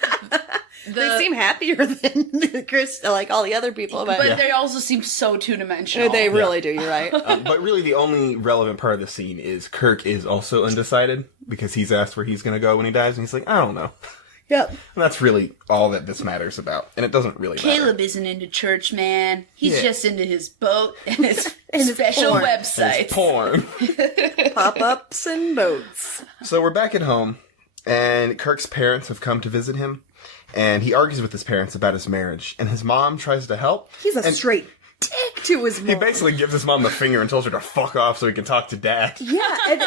They seem happier than Chris, like all the other people. But they also seem so two-dimensional. They really do, you're right. But really the only relevant part of the scene is Kirk is also undecided because he's asked where he's going to go when he dies and he's like, I don't know. Yep. And that's really all that this matters about. And it doesn't really matter. Caleb isn't into church, man. He's just into his boat and his his special porn. websites. It's porn. Pop-ups and boats. So we're back at home and Kirk's parents have come to visit him and he argues with his parents about his marriage and his mom tries to help. He's a straight dick to his mom. He basically gives his mom the finger and tells her to fuck off so he can talk to dad. Yeah, and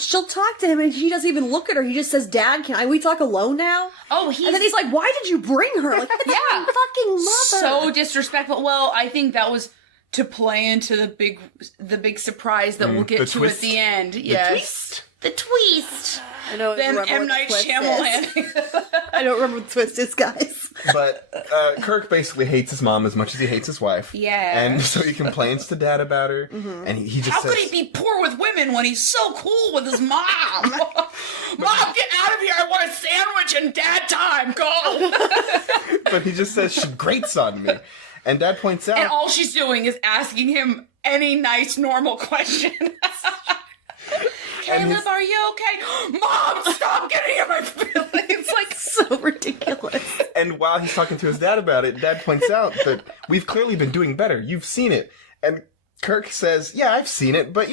she'll talk to him and he doesn't even look at her. He just says, Dad, can we talk alone now? Oh, And then he's like, why did you bring her? Like, that's Yeah. my fucking mother. so disrespectful. Well, I think that was to play into the big surprise that we'll the get to twist. at the end. Yes. The twist. I don't Then remember M. what the Night twist is. Shyamalan. I don't remember what the twist is, guys. But Kirk basically hates his mom as much as he hates his wife. Yeah. And so he complains to dad about her. And he just How says... could he be poor with women when he's so cool with his mom? Mom, get out of here. I want a sandwich and dad time. Go. But he just says she grates on me. And dad points out... And all she's doing is asking him any nice, normal question. And Caleb, are you okay? Mom, stop getting in my feelings. It's like so ridiculous. And while he's talking to his dad about it, dad points out that we've clearly been doing better. You've seen it. And Kirk says, yeah, I've seen it, but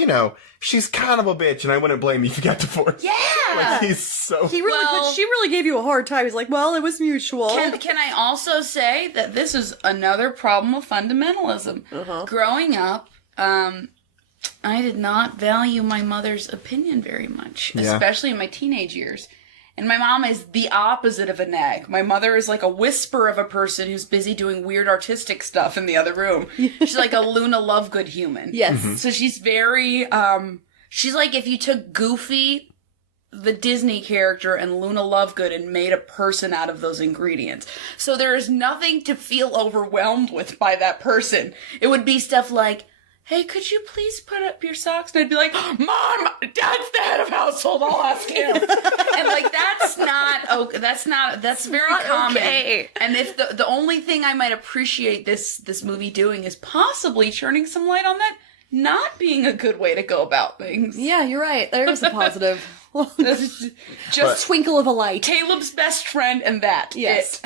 she's kind of a bitch and I wouldn't blame you if you got divorced. Yeah. Like, he's so... She really gave you a hard time. He's like, well, it was mutual. Can I also say that this is another problem of fundamentalism? Growing up, I did not value my mother's opinion very much, especially in my teenage years. And my mom is the opposite of a nag. My mother is like a whisper of a person who's busy doing weird artistic stuff in the other room. She's like a Luna Lovegood human. Yes. So she's very, she's like if you took Goofy, the Disney character, and Luna Lovegood and made a person out of those ingredients. So there is nothing to feel overwhelmed with by that person. It would be stuff like, hey, could you please put up your socks? And I'd be like, Mom, Dad's the head of household, I'll ask him. And like, that's not okay. That's very common. okay. And if the only thing I might appreciate this movie doing is possibly turning some light on that not being a good way to go about things. Yeah, you're right. There is a positive. Just Twinkle of a light. Caleb's best friend and that. Yes.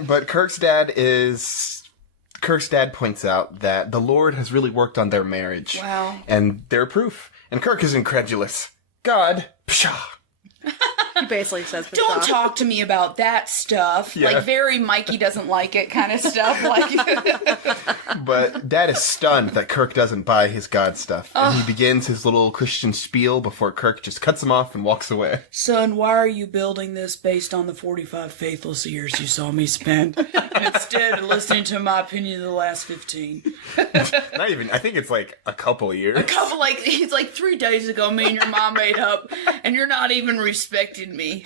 But Kirk's dad points out that the Lord has really worked on their marriage. Wow. And they're proof. And Kirk is incredulous. God, pshaw. He basically says, Don't talk to me about that stuff. Yeah. Like very Mikey doesn't like it kind of stuff. Like But Dad is stunned that Kirk doesn't buy his God stuff. And he begins his little Christian spiel before Kirk just cuts him off and walks away. Son, why are you building this based on the 45 faithless years you saw me spend? Instead of listening to my opinion of the last 15. Not even, I think it's like a couple years. It's like 3 days ago me and your mom made up, and you're not even respecting me.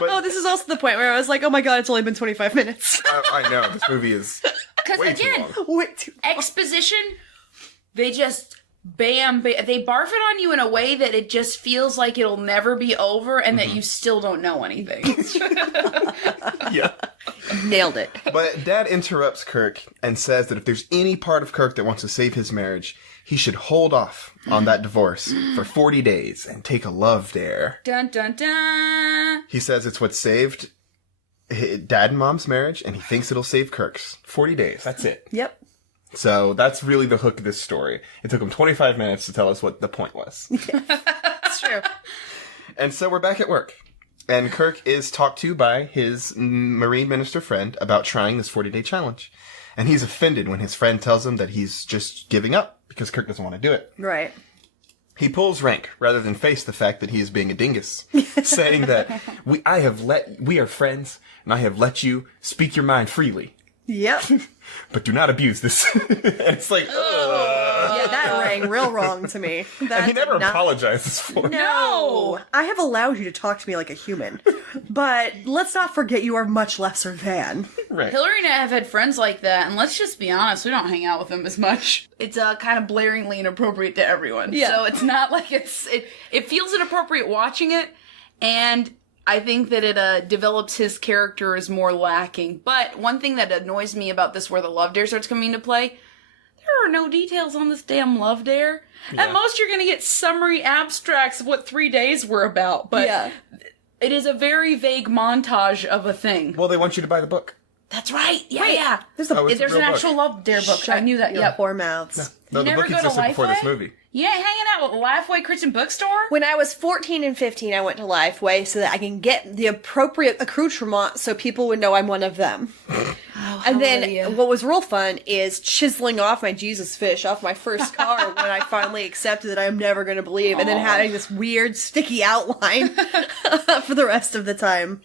Oh, this is also the point where I was like, oh my god, it's only been 25 minutes. I know, this movie is Because way too again, long. Way too exposition, they just they barf it on you in a way that it just feels like it'll never be over and that you still don't know anything. Yeah. nailed it. But Dad interrupts Kirk and says that if there's any part of Kirk that wants to save his marriage, he should hold off on that divorce for 40 days and take a love dare. Dun dun dun. He says it's what saved Dad and Mom's marriage, and he thinks it'll save Kirk's. 40 days, that's it. Yep. So that's really the hook of this story. It took him 25 minutes to tell us what the point was. It's true. And so we're back at work. And Kirk is talked to by his Marine Minister friend about trying this 40-day challenge. And he's offended when his friend tells him that he's just giving up because Kirk doesn't want to do it. Right. He pulls rank rather than face the fact that he is being a dingus, saying that we are friends and I have let you speak your mind freely. Yep. But do not abuse this. And it's like, ugh. Yeah, that rang real wrong to me. That And he never did not- apologizes for it. No! I have allowed you to talk to me like a human. But let's not forget you are much lesser than. Right. Hillary and I have had friends like that, and let's just be honest, we don't hang out with them as much. It's kind of blaringly inappropriate to everyone. Yeah. So it's not like it feels inappropriate watching it, and I think that it develops his character as more lacking. But one thing that annoys me about this, where the love dare starts coming into play, there are no details on this damn love dare. Yeah. At most, you're going to get summary abstracts of what 3 days were about. But Yeah. it is a very vague montage of a thing. Well, they want you to buy the book. That's right. Yeah, Wait, yeah. there's a- Oh, it's a There's an real actual book. love dare book. I knew that. Your Yep. poor mouths. No, the never book go to existed before this Lifeway? movie. Yeah, hanging out with Lifeway Christian Bookstore. When I was 14 and 15, I went to Lifeway so that I can get the appropriate accoutrement so people would know I'm one of them. And then what was real fun is chiseling off my Jesus fish off my first car when I finally accepted that I'm never going to believe, and then having this weird sticky outline for the rest of the time.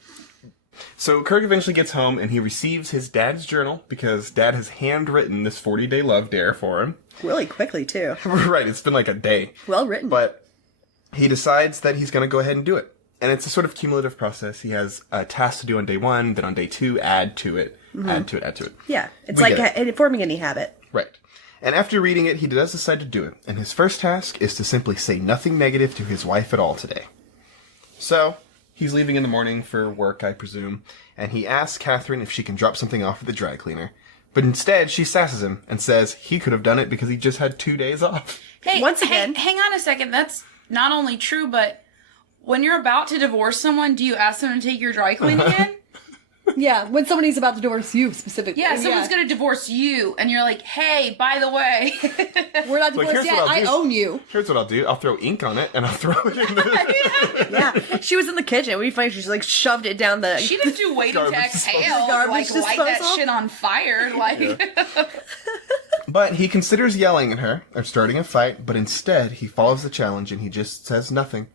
So Kirk eventually gets home and he receives his dad's journal because dad has handwritten this 40-day love dare for him. Really quickly, too. Right, it's been like a day. Well written. But he decides that he's going to go ahead and do it. And it's a sort of cumulative process. He has a task to do on day 1, then on day 2, add to it, add to it, add to it. Yeah, it's We like get forming any habit. Right. And after reading it, he does decide to do it. And his first task is to simply say nothing negative to his wife at all today. So, he's leaving in the morning for work, I presume, and he asks Catherine if she can drop something off at the dry cleaner. But instead, she sasses him and says he could have done it because he just had 2 days off. Hey, Once again- hang on a second. That's not only true, but when you're about to divorce someone, do you ask them to take your dry cleaning in? Yeah, when somebody's about to divorce you specifically. Yeah, someone's going to divorce you, and you're like, hey, by the way. We're not Like, divorced here's yet. what I'll I do. own you. Here's what I'll do. I'll throw ink on it, and I'll throw it in the... Yeah, she was in the kitchen. It would be funny. She like shoved it down the. She didn't do waiting to Garbage exhale, Garbage like light that disposal? shit on fire. Like, But he considers yelling at her, or starting a fight, but instead, he follows the challenge and he just says nothing.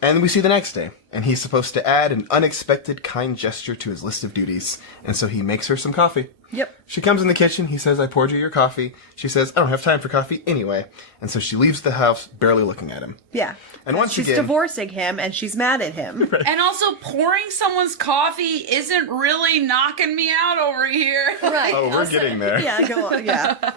And we see the next day, and he's supposed to add an unexpected kind gesture to his list of duties, and so he makes her some coffee. Yep. She comes in the kitchen, he says, I poured you your coffee. She says, I don't have time for coffee anyway. And so she leaves the house, barely looking at him. Yeah. And once she's again... divorcing him, and she's mad at him. and also pouring someone's coffee isn't really knocking me out over here. Right. Oh, we're getting there. Yeah, go on. Yeah.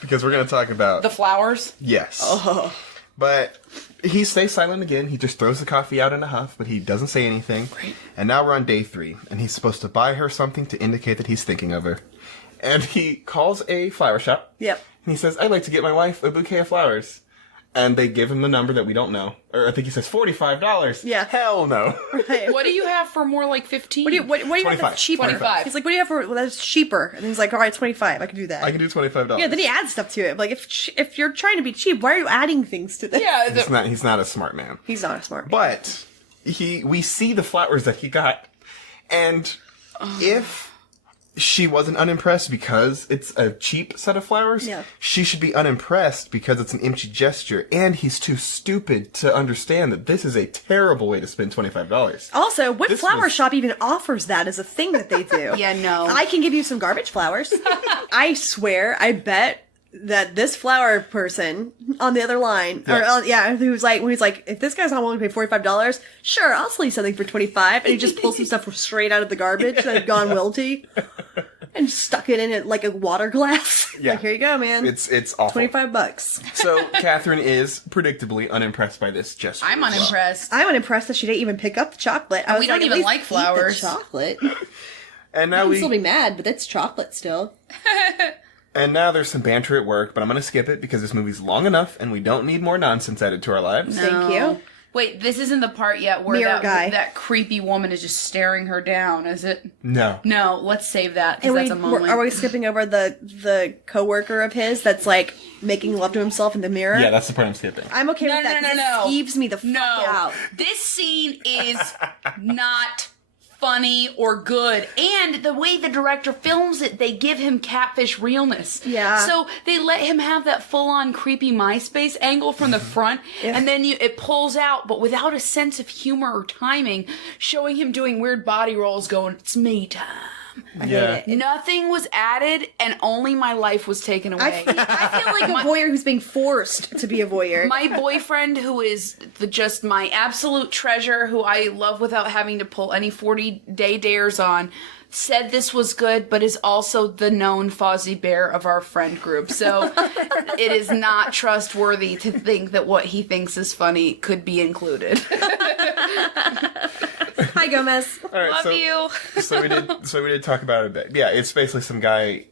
Because we're going to talk about... The flowers. Yes. Oh. But he stays silent again. He just throws the coffee out in a huff, but he doesn't say anything. And now we're on day 3, and he's supposed to buy her something to indicate that he's thinking of her. And he calls a flower shop. Yep. And he says, I'd like to get my wife a bouquet of flowers. And they give him the number that we don't know. Or I think he says $45. Yeah. Hell no. Right. What do you have for more like 15? What do you have 25. that's cheaper? 25. He's like, what do you have for that's cheaper? And he's like, all right, 25. I can do that. I can do $25. Yeah. Then he adds stuff to it. Like, if you're trying to be cheap, why are you adding things to this? Yeah, He's not a smart man. He's not a smart man. But we see the flowers that he got. And if she wasn't unimpressed because it's a cheap set of flowers, Yeah. she should be unimpressed because it's an empty gesture. And he's too stupid to understand that this is a terrible way to spend $25. Also, what This flower was- shop even offers that as a thing that they do? Yeah, no. I can give you some garbage flowers. I swear, I bet that this flower person on the other line, who's like, if this guy's not willing to pay $45, sure, I'll sell you something for $25, and he just pulls some stuff straight out of the garbage that had gone wilty, and stuck it in it like a water glass. Yeah. Like, here you go, man. It's awful. $25. So Catherine is predictably unimpressed by this gesture. I'm unimpressed. I'm unimpressed that she didn't even pick up the chocolate. I was We don't like, at even least like eat the flowers. chocolate. And I now can still be mad, but it's chocolate still. And now there's some banter at work, but I'm going to skip it because this movie's long enough and we don't need more nonsense added to our lives. Thank you. Wait, this isn't the part yet where Mirror guy. that creepy woman is just staring her down, is it? No. No, let's save that, And because that's a moment. are we skipping over the coworker of his that's like making love to himself in the mirror? Yeah, that's the part I'm skipping. I'm okay with that. 'cause it skeeves me the fuck out. This scene is not funny or good. And the way the director films it, they give him catfish realness. Yeah. So they let him have that full-on creepy MySpace angle from the front, and then it pulls out, but without a sense of humor or timing, showing him doing weird body rolls going, it's me time. I hate it. Nothing was added, and only my life was taken away. I feel like a voyeur who's being forced to be a voyeur. My boyfriend, who is just my absolute treasure, who I love without having to pull any 40-day dares on, said this was good, but is also the known Fozzie Bear of our friend group. So it is not trustworthy to think that what he thinks is funny could be included. Hi, Gomez. All right, Love you. So we did talk about it a bit. Yeah, it's basically some guy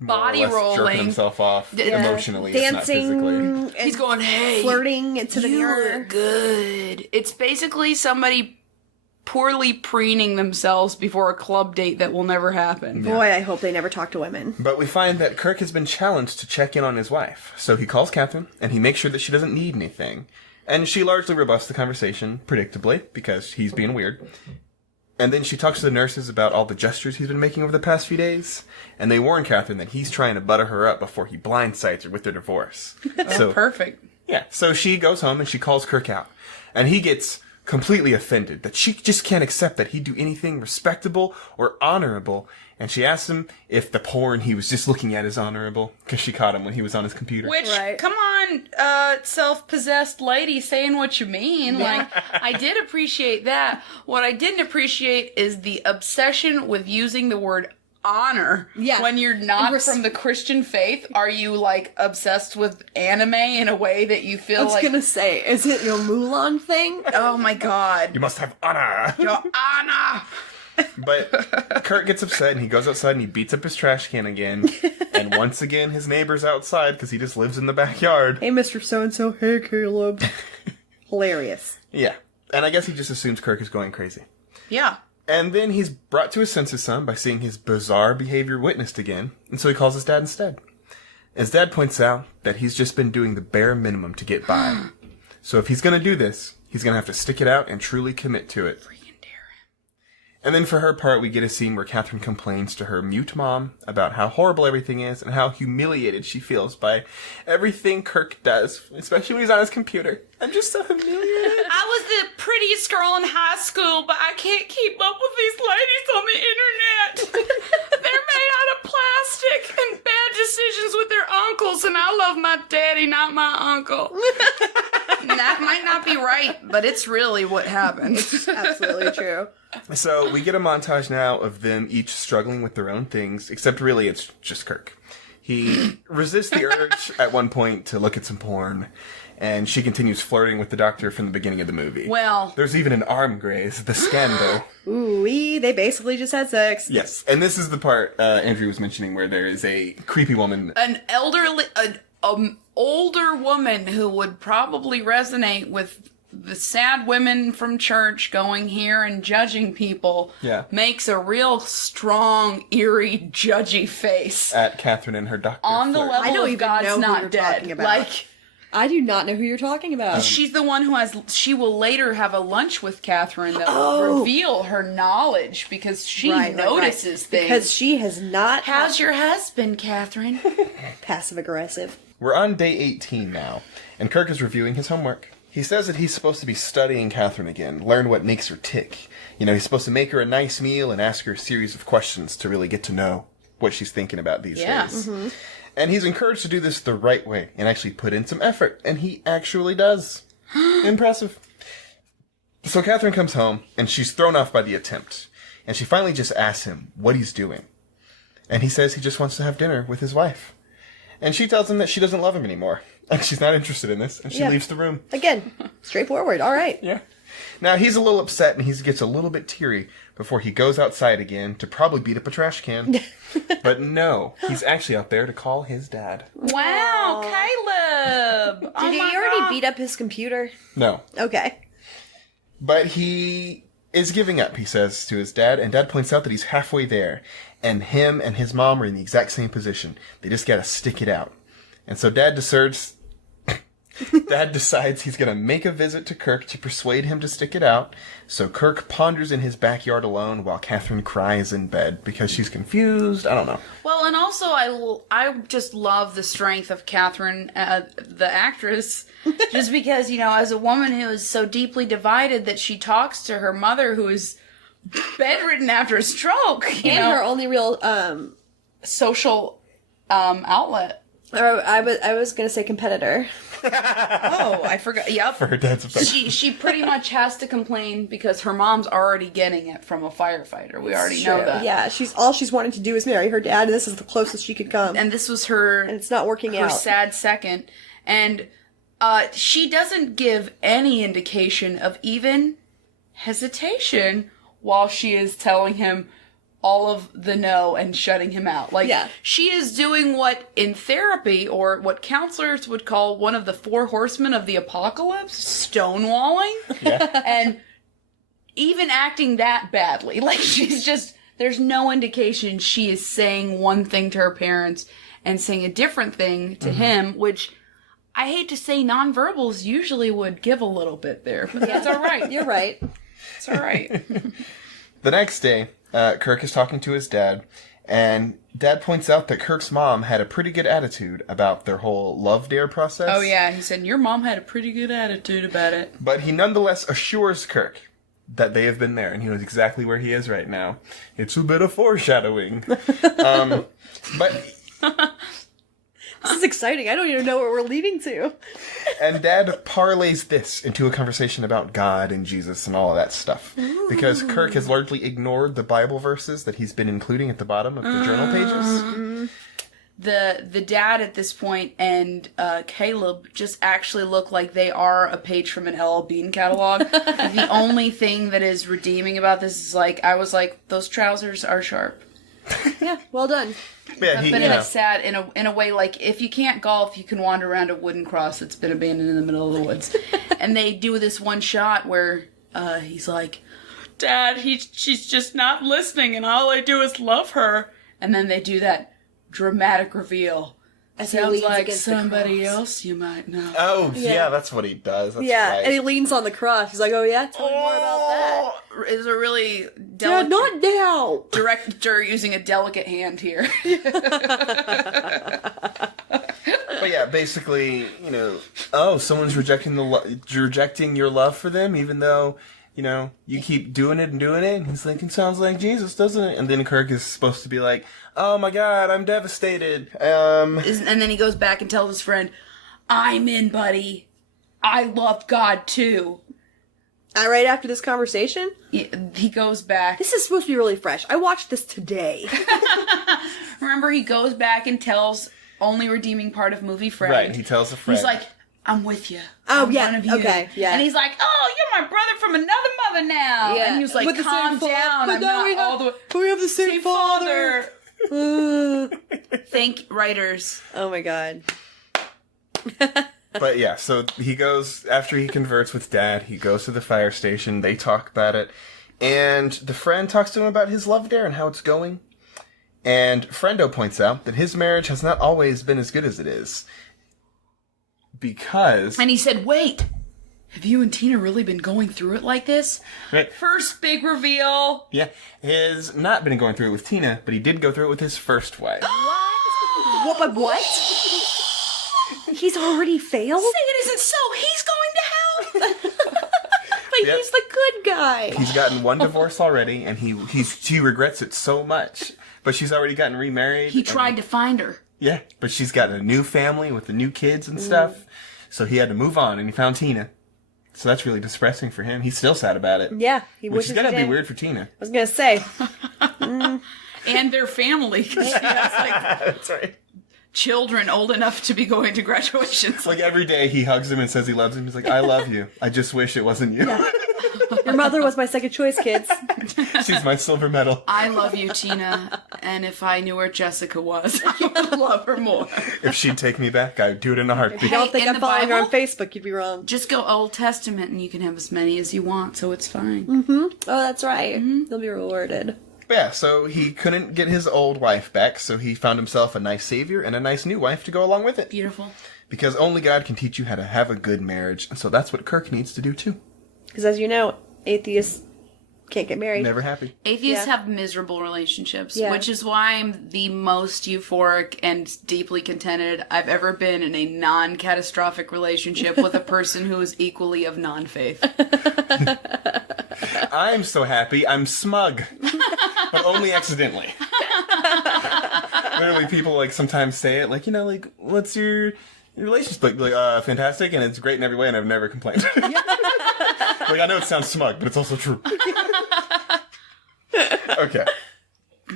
Body more or less jerking rolling. himself off Yeah. emotionally, it's not physically. Dancing. He's going, hey, flirting into the you mirror. look good. It's basically somebody poorly preening themselves before a club date that will never happen. Boy, I hope they never talk to women. But we find that Kirk has been challenged to check in on his wife. So he calls Catherine, and he makes sure that she doesn't need anything. And she largely rebuffs the conversation, predictably, because he's being weird. And then she talks to the nurses about all the gestures he's been making over the past few days. And they warn Catherine that he's trying to butter her up before he blindsides her with their divorce. So Perfect. yeah, so she goes home and she calls Kirk out. And he gets completely offended that she just can't accept that he'd do anything respectable or honorable. And she asks him if the porn he was just looking at is honorable, because she caught him when he was on his computer. Which, Right. come on, self-possessed lady saying what you mean. Like, I did appreciate that. What I didn't appreciate is the obsession with using the word honor. Yeah. When you're not And from the Christian faith, are you, like, obsessed with anime in a way that you feel I was like... gonna say, is it your Mulan thing? Oh, my God. You must have honor. Your honor! But Kirk gets upset and he goes outside and he beats up his trash can again. And once again, his neighbor's outside because he just lives in the backyard. Hey, Mr. So-and-so. Hey, Caleb. Hilarious. Yeah. And I guess he just assumes Kirk is going crazy. Yeah. And then he's brought to his senses some by seeing his bizarre behavior witnessed again, and so he calls his dad instead. His dad points out that he's just been doing the bare minimum to get by. So if he's gonna do this, he's gonna have to stick it out and truly commit to it. And then for her part, we get a scene where Catherine complains to her mute mom about how horrible everything is and how humiliated she feels by everything Kirk does, especially when he's on his computer. I'm just so humiliated. I was the prettiest girl in high school, but I can't keep up with these ladies on the internet. They're made out of plastic and bad decisions with their uncles, and I love my daddy, not my uncle. That might not be right, but it's really what happened. Absolutely true. So we get a montage now of them each struggling with their own things, except really it's just Kirk. He resists the urge at one point to look at some porn, and she continues flirting with the doctor from the beginning of the movie. Well, There's even an arm graze, the scandal. Ooh-wee, they basically just had sex. Yes, and this is the part Andrew was mentioning where there is a creepy woman. an older woman who would probably resonate with the sad women from church going here and judging people, Yeah. makes a real strong, eerie, judgy face. At Catherine and her doctor. On the flirt. level I don't of even God's know who not you're dead. talking about. Like, I do not know who you're talking about. she's the one who she will later have a lunch with Catherine that will Oh. reveal her knowledge because she Right, notices things. Because she has not How's your husband, Catherine? passive aggressive. We're on day 18 now, and Kirk is reviewing his homework. He says that he's supposed to be studying Catherine again, learn what makes her tick. You know, he's supposed to make her a nice meal and ask her a series of questions to really get to know what she's thinking about these Yeah. days. And he's encouraged to do this the right way and actually put in some effort, and he actually does. Impressive. So Catherine comes home, and she's thrown off by the attempt, and she finally just asks him what he's doing. And he says he just wants to have dinner with his wife. And she tells him that she doesn't love him anymore, and she's not interested in this, and she Yeah. leaves the room. Again, straightforward. All right. Yeah. Now, he's a little upset, and he gets a little bit teary before he goes outside again to probably beat up a trash can. But no, he's actually out there to call his dad. Wow, Caleb! Did he already beat up his computer? No. Okay. But he is giving up, he says to his dad, and Dad points out that he's halfway there, and him and his mom are in the exact same position. They just gotta stick it out. And so Dad decides Dad decides he's going to make a visit to Kirk to persuade him to stick it out. So Kirk ponders in his backyard alone while Catherine cries in bed because she's confused. I don't know. Well, and also I just love the strength of Catherine, the actress, just because, as a woman who is so deeply divided that she talks to her mother who is bedridden after a stroke. And her only real social outlet. I was gonna say competitor. Oh, I forgot. Yep. For her dad's affection. She pretty much has to complain because her mom's already getting it from a firefighter. We already know that. Yeah, she's wanting to do is marry her dad, and this is the closest she could come. And this was her. And it's not working her out. Sad second, and she doesn't give any indication of even hesitation while she is telling him all of the no and shutting him out. She is doing what in therapy, or what counselors would call one of the 4 horsemen of the apocalypse, stonewalling. Yeah. And even acting that badly. She's just, there's no indication she is saying one thing to her parents and saying a different thing to him, which I hate to say nonverbals usually would give a little bit there, but that's all right. You're right. It's all right. The next day, Kirk is talking to his dad, and Dad points out that Kirk's mom had a pretty good attitude about their whole love dare process. Oh yeah, he said, your mom had a pretty good attitude about it. But he nonetheless assures Kirk that they have been there, and he knows exactly where he is right now. It's a bit of foreshadowing. But... This is exciting. I don't even know where we're leading to. And Dad parlays this into a conversation about God and Jesus and all of that stuff. Ooh. Because Kirk has largely ignored the Bible verses that he's been including at the bottom of the journal pages. The dad at this point and Caleb just actually look like they are a page from an L.L. Bean catalog. The only thing that is redeeming about this is I was like, those trousers are sharp. Yeah, well done. Yeah, but in a sad, in a way, if you can't golf, you can wander around a wooden cross that's been abandoned in the middle of the woods. And they do this one shot where he's like, Dad, she's just not listening, and all I do is love her. And then they do that dramatic reveal. Sounds like somebody else you might know. Oh, yeah, that's what he does. That's right. And he leans on the cross. He's like, oh, yeah, tell me more about that. Is a really delicate... Yeah, not now! Director using a delicate hand here. But yeah, basically, someone's rejecting your love for them, even though, you keep doing it. And he's like, it sounds like Jesus, doesn't it? And then Kirk is supposed to be like, oh my God, I'm devastated. And then he goes back and tells his friend, I'm in, buddy. I love God too. Right after this conversation? He goes back. This is supposed to be really fresh. I watched this today. Remember, he goes back and tells only redeeming part of movie friend. Right, he tells a friend. He's like, I'm with you. Oh, I'm yeah. one of you. Okay, yeah. And he's like, oh, you're my brother from another mother now. Yeah. And he was like, With calm down. I'm not all the way. But we have the same father. Thank writers. Oh my God. But yeah, so he goes, after he converts with Dad, he goes to the fire station, they talk about it, and the friend talks to him about his love dare and how it's going. And Friendo points out that his marriage has not always been as good as it is. Because... And he said, wait, have you and Tina really been going through it like this? Right. First big reveal. Yeah, he has not been going through it with Tina, but he did go through it with his first wife. What? He's already failed? Say it isn't so. He's going to hell. But he's the good guy. He's gotten one divorce already, and he regrets it so much. But she's already gotten remarried. He tried to find her. Yeah, but she's got a new family with the new kids and stuff. So he had to move on, and he found Tina. So that's really depressing for him. He's still sad about it. Yeah, which is gonna be weird for Tina. I was gonna say. And their family. That's right. Children old enough to be going to graduations. Like every day he hugs him and says he loves him. He's like, I love you. I just wish it wasn't you. Yeah. Your mother was my second choice, kids. She's my silver medal. I love you, Tina. And if I knew where Jessica was, I would love her more. If she'd take me back, I'd do it in a heartbeat. If you don't think in I'm the following her on Bible? Facebook, you'd be wrong. Just go Old Testament and you can have as many as you want, so it's fine. Mm-hmm. Oh, that's right. They'll be rewarded. Yeah, so he couldn't get his old wife back, so he found himself a nice savior and a nice new wife to go along with it. Beautiful. Because only God can teach you how to have a good marriage. And so that's what Kirk needs to do too. Because as you know, atheists can't get married. Never happy. Atheists have miserable relationships, Yeah. which is why I'm the most euphoric and deeply contented I've ever been in a non-catastrophic relationship with a person who is equally of non-faith. I'm so happy. I'm smug. But only accidentally. Literally, people like sometimes say it like, you know, like, what's your relationship? Like, fantastic, and it's great in every way, and I've never complained. Like, I know it sounds smug, but it's also true. Okay.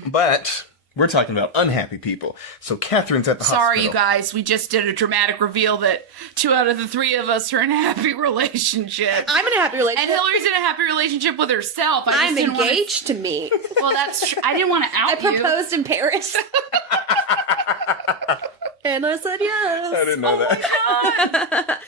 But we're talking about unhappy people. So Catherine's at the hospital. Sorry, you guys. We just did a dramatic reveal that 2 out of the 3 of us are in happy relationships. I'm in a happy relationship. And Hillary's in a happy relationship with herself. I'm engaged to me. Well, that's true. I didn't want to I out you. proposed in Paris. And I said yes. I didn't know that.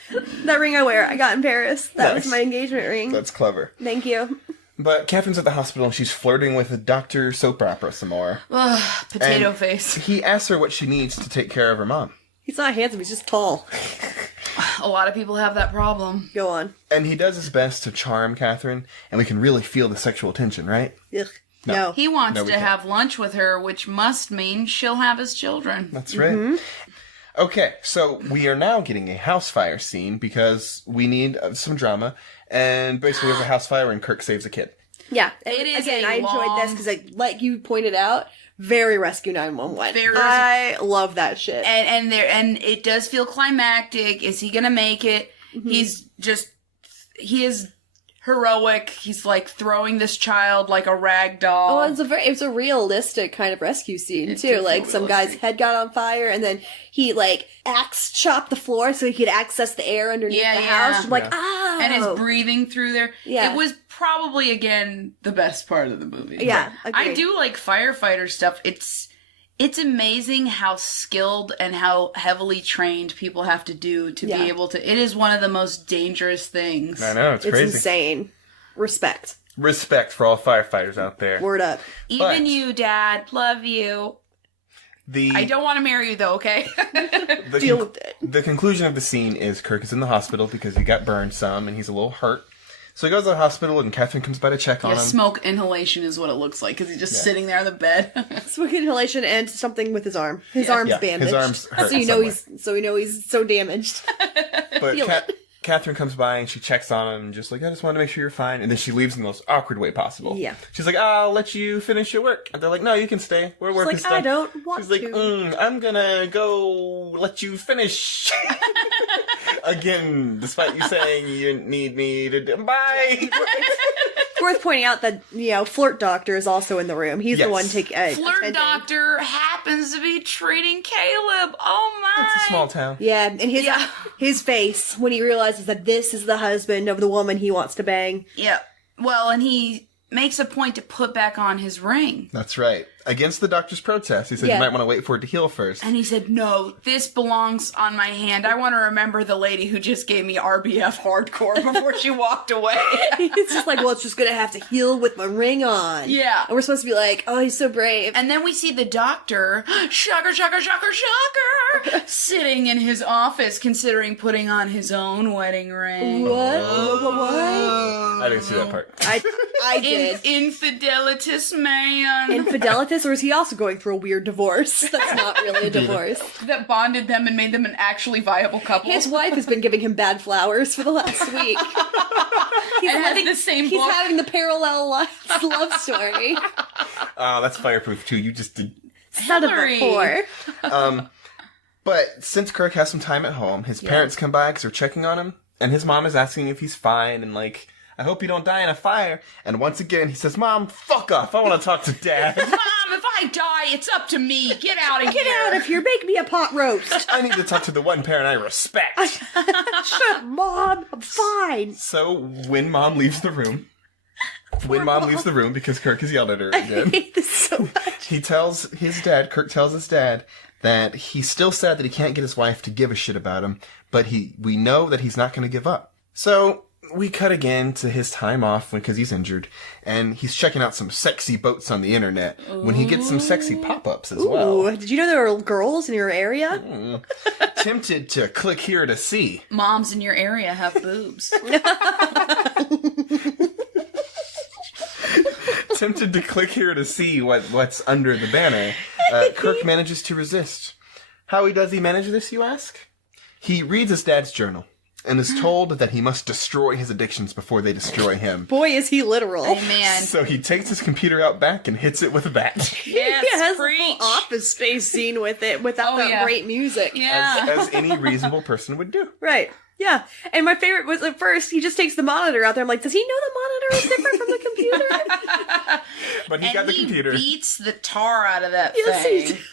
That ring I wear, I got in Paris. That Nice. was my engagement ring. That's clever. Thank you. But Catherine's at the hospital, and she's flirting with the Dr. Soap Opera some more. Ugh, potato And face. He asks her what she needs to take care of her mom. He's not handsome, he's just tall. A lot of people have that problem. Go on. And he does his best to charm Catherine, and we can really feel the sexual tension, right? Ugh. No. He wants No, we to can't. have lunch with her, which must mean she'll have his children. That's right. Okay, so we are now getting a house fire scene because we need some drama, and basically there's a house fire and Kirk saves a kid. Yeah. It is Again, a I enjoyed this because, like you pointed out, very Rescue 911. Very- I love that shit. And it does feel climactic. Is he gonna make it? He is heroic. He's like throwing this child like a rag doll. Oh, it's a realistic kind of rescue scene It too. did Like feel some guy's realistic. head got on fire, and then he like axe chopped the floor so he could access the air underneath Yeah, the yeah. house. I'm like, Yeah. oh, And is breathing through there. Yeah. It was probably, again, the best part of the movie. Yeah, I agreed. do like firefighter stuff. It's amazing how skilled and how heavily trained people have to do to Yeah. be able to. It is one of the most dangerous things. I know, it's It's crazy. insane. Respect. Respect for all firefighters out there. Word up. Even But- you, Dad. Love you. The I don't want to marry you, though, okay? the, Deal with it. the conclusion of the scene is Kirk is in the hospital because he got burned some and he's a little hurt. So he goes to the hospital and Catherine comes by to check on Yeah, him. smoke inhalation is what it looks like, because he's just sitting there on the bed. Smoke inhalation and something with his arm. His arm's Yeah, bandaged. his arm's hurt so you know somewhere. he's so damaged. But feel it. Catherine comes by and she checks on him and just like, I just want to make sure you're fine. And then she leaves in the most awkward way possible. Yeah. She's like, I'll let you finish your work. And they're like, no, you can stay. We're working like, stuff. I don't want She's like, to. I'm gonna go let you finish. Again, despite you saying you need me to do. Bye! It's worth pointing out that, Flirt Doctor is also in the room. He's the Yes. one Flirt attending. doctor happens to be treating Caleb. Oh my! It's a small town. Yeah, and his face when he realizes that this is the husband of the woman he wants to bang. Yeah. Well, and he makes a point to put back on his ring. That's right. Against the doctor's protest, he said Yeah. you might want to wait for it to heal first. And he said, no, this belongs on my hand. I want to remember the lady who just gave me RBF hardcore before she walked away. It's just like, well, it's just gonna have to heal with my ring on. Yeah. And we're supposed to be like, oh, he's so brave. And then we see the doctor, shocker, shocker, shocker, shocker, sitting in his office considering putting on his own wedding ring. What? What? I didn't see that part. I did. Infidelitus man. Infidelitus, or is he also going through a weird divorce? That's not really a divorce. That bonded them and made them an actually viable couple. His wife has been giving him bad flowers for the last week. and has the same He's book. having the parallel love story. That's Fireproof too. You just did. Son of a Hillary. whore. But since Kirk has some time at home, his parents come by because they're checking on him, and his mom is asking if he's fine and like, I hope you don't die in a fire. And once again, he says, Mom, fuck off. I want to talk to Dad. Mom, if I die, it's up to me. Get out of here. Get out of here. Make me a pot roast. I need to talk to the one parent I respect. Shut up, Mom. I'm fine. So when Mom leaves the room, because Kirk has yelled at her I again, hate this so much. Kirk tells his dad, that he's still sad that he can't get his wife to give a shit about him, but we know that he's not going to give up. So we cut again to his time off because he's injured, and he's checking out some sexy boats on the internet when he gets some sexy pop-ups as well. Did you know there were girls in your area? Tempted to click here to see. Moms in your area have boobs. Tempted to click here to see what's under the banner. Kirk manages to resist. How does he manage this, you ask? He reads his dad's journal and is told that he must destroy his addictions before they destroy him. Boy, is he literal. Oh, man. So he takes his computer out back and hits it with a bat. Yes, He has a preach. full Office Space scene with it without that great music. Yeah. As any reasonable person would do. Right. Yeah. And my favorite was at first, he just takes the monitor out there. I'm like, does he know the monitor is different from the computer? But he got the computer. He beats the tar out of that Yes, he thing. does.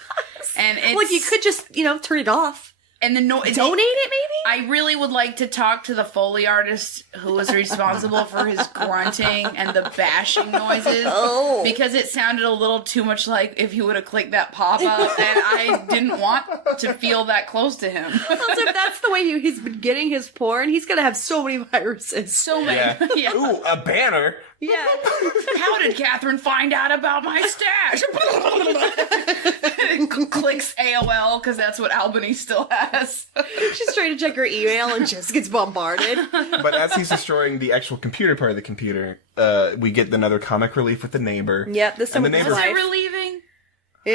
And it's, Like, you could just, turn it off. and the Donate it, maybe? I really would like to talk to the Foley artist who was responsible for his grunting and the bashing noises. Oh. Because it sounded a little too much like if he would have clicked that pop-up, and I didn't want to feel that close to him. Also, if that's the way he's been getting his porn, he's gonna have so many viruses. So many. Yeah. Yeah. Ooh, a banner. Yeah. How did Catherine find out about my stash? It clicks AOL because that's what Albany still has. She's trying to check her email and just gets bombarded. But as he's destroying the actual computer part of the computer, we get another comic relief with the neighbor. Yep, this time And the with his neighbor- wife. Relieving?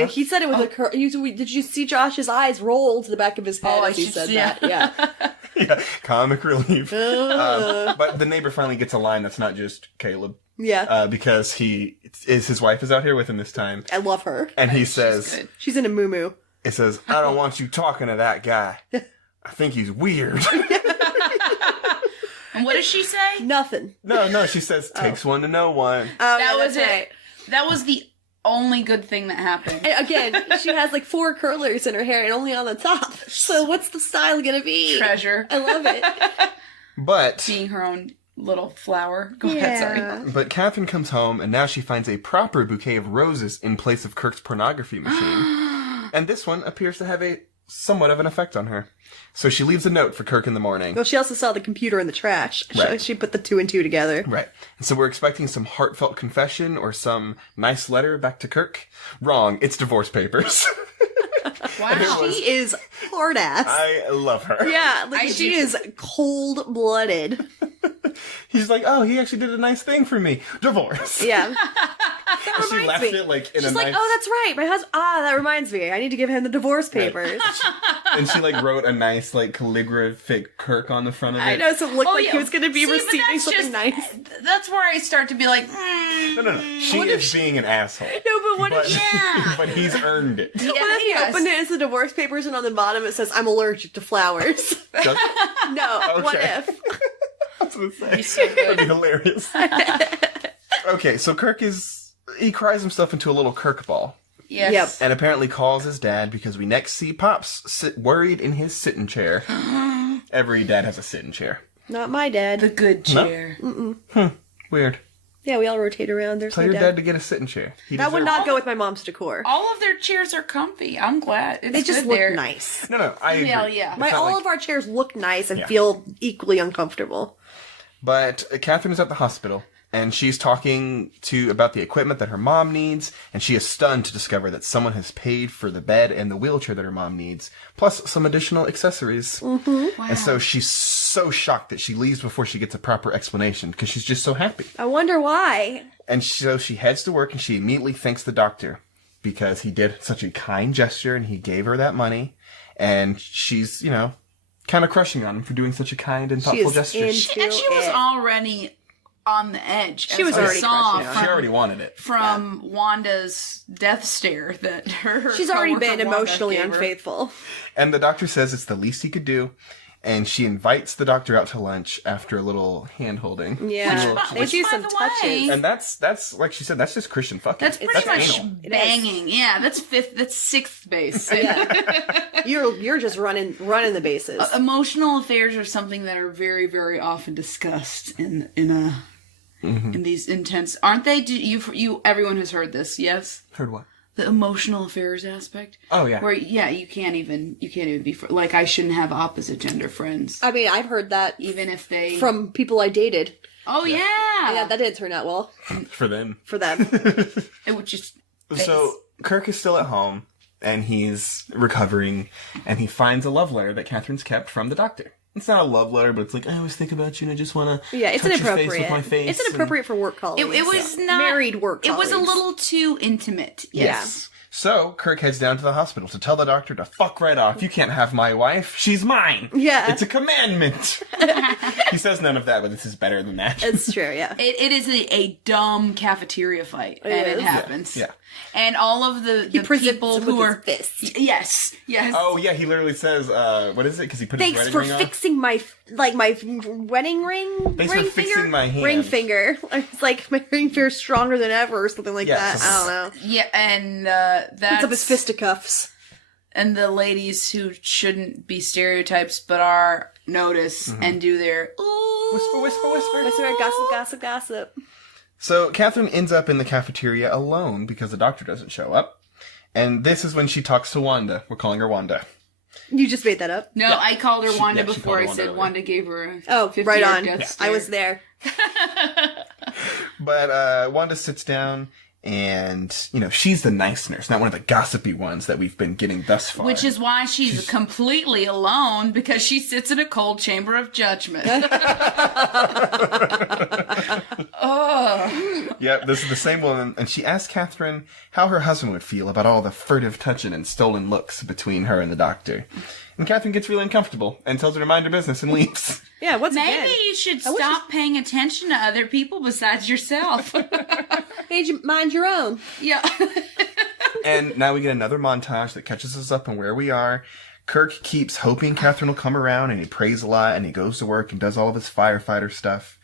He said it with a did you see Josh's eyes roll to the back of his head as he said that? Yeah. Yeah, comic relief. But the neighbor finally gets a line that's not just Caleb. Yeah. Because his wife is out here with him this time. I love her. And he says, good. She's in a moo-moo. it says, I don't want you talking to that guy. I think he's weird. And what does she say? Nothing. No, she says, takes one to know one. Oh, That yeah, was that's it. right. That was the only good thing that happened. And again, she has like 4 curlers in her hair and only on the top. So what's the style gonna be? Treasure. I love it. But Being her own little flower. Go ahead, sorry. But Catherine comes home, and now she finds a proper bouquet of roses in place of Kirk's pornography machine. And this one appears to have somewhat of an effect on her. So she leaves a note for Kirk in the morning. Well, she also saw the computer in the trash. Right. She put the 2 and 2 together. Right. And so we're expecting some heartfelt confession or some nice letter back to Kirk. Wrong. It's divorce papers. Wow. She is hard ass. I love her. Yeah, like she is cold blooded. He's like, oh, he actually did a nice thing for me. Divorce. Yeah. She left me. it like in She's a like, nice... oh, that's right. My husband. That reminds me. I need to give him the divorce papers. And she like wrote a nice like calligraphic Kirk on the front of it. I know, so it looked like yeah. he was going to be See, but receiving that's something just- nice. That's where I start to be like, No. She is being an asshole. No, but what if yeah. But he's earned it. Yeah, What if he yes. opened it as the divorce papers and on the bottom it says, I'm allergic to flowers? Does- No, what Okay. if? I was gonna say. so good. That'd be hilarious. Okay, so he cries himself into a little Kirk ball. Yes. Yep. And apparently calls his dad because we next see Pops worried in his sitting chair. Every dad has a sitting chair. Not my dad. The good chair. Weird. Yeah, we all rotate around. There's Tell no your dad. dad to get a sitting chair. He That would deserves not go with my mom's decor. All of their chairs are comfy. I'm glad. It's They just good look there. nice. it. No, I agree. Hell yeah. It's not All like- of our chairs look nice and Yeah. feel equally uncomfortable. But Catherine is at the hospital, and she's talking about the equipment that her mom needs, and she is stunned to discover that someone has paid for the bed and the wheelchair that her mom needs, plus some additional accessories. Mm-hmm. And so she's so shocked that she leaves before she gets a proper explanation, because she's just so happy. I wonder why. And so she heads to work, and she immediately thanks the doctor, because he did such a kind gesture, and he gave her that money, and she's, kind of crushing on him for doing such a kind and thoughtful is gesture. in- And she was it. already on the edge. She as was we already saw crushing on She him. already wanted it. from Wanda's death stare that her She's already coworker been Wanda emotionally gave her. unfaithful. And the doctor says it's the least he could do. And she invites the doctor out to lunch after a little hand holding. Yeah. Which, They do by some the touches. way, And that's like she said, that's just Christian fucking. that's pretty much anal. It is. banging. Yeah, that's 6th base. You're just running the bases. Emotional affairs are something that are very, very often discussed in these intense. Aren't they? Everyone has heard this. Yes. Heard what? the emotional affairs aspect. Oh, yeah. Where you can't even be like, I shouldn't have opposite gender friends. I mean, I've heard that Even if they from people I dated. Oh yeah. Yeah, that didn't turn out well For them. for them. It would just So, Kirk is still at home, and he's recovering, and he finds a love letter that Catherine's kept from the doctor. It's not a love letter, but it's like, I always think about you, and I just want to Yeah, it's touch your inappropriate. face with my face. It's inappropriate for work colleagues. it was not married work It was a colleagues. little too intimate. Yes. So, Kirk heads down to the hospital to tell the doctor to fuck right off. You can't have my wife. She's mine. Yeah. It's a commandment. He says none of that, but this is better than that. It's true, yeah. It is a dumb cafeteria fight, and it is. happens. Yeah. And all of the people who are fist. yes. Oh, yeah, he literally says, what is it? Because he put his Thanks wedding for ring on. fixing my wedding ring. Thanks ring for fixing finger? my hand. Ring finger. It's like my ring finger's stronger than ever, or something like Yeah, that. something- I don't know. yeah, and Puts that's up his fisticuffs. and the ladies who shouldn't be stereotypes but are notice and do their ooh. Whisper, whisper, whisper. Whisper, gossip, gossip, gossip. So, Catherine ends up in the cafeteria alone because the doctor doesn't show up. And this is when she talks to Wanda. We're calling her Wanda. You just made that up. No, I called her Wanda she before. called her I Wanda said earlier. Wanda gave her a Oh, 50 right yard on. death I stare. was there. But Wanda sits down, and, she's the nice nurse, not one of the gossipy ones that we've been getting thus far. Which is why she's completely alone, because she sits in a cold chamber of judgment. Yep, this is the same woman, and she asks Catherine how her husband would feel about all the furtive touching and stolen looks between her and the doctor. And Catherine gets really uncomfortable and tells her to mind her business and leaves. Yeah, once Maybe again. you should stop paying attention to other people besides yourself. Mind your own. Yeah. And now we get another montage that catches us up on where we are. Kirk keeps hoping Catherine will come around, and he prays a lot, and he goes to work and does all of his firefighter stuff,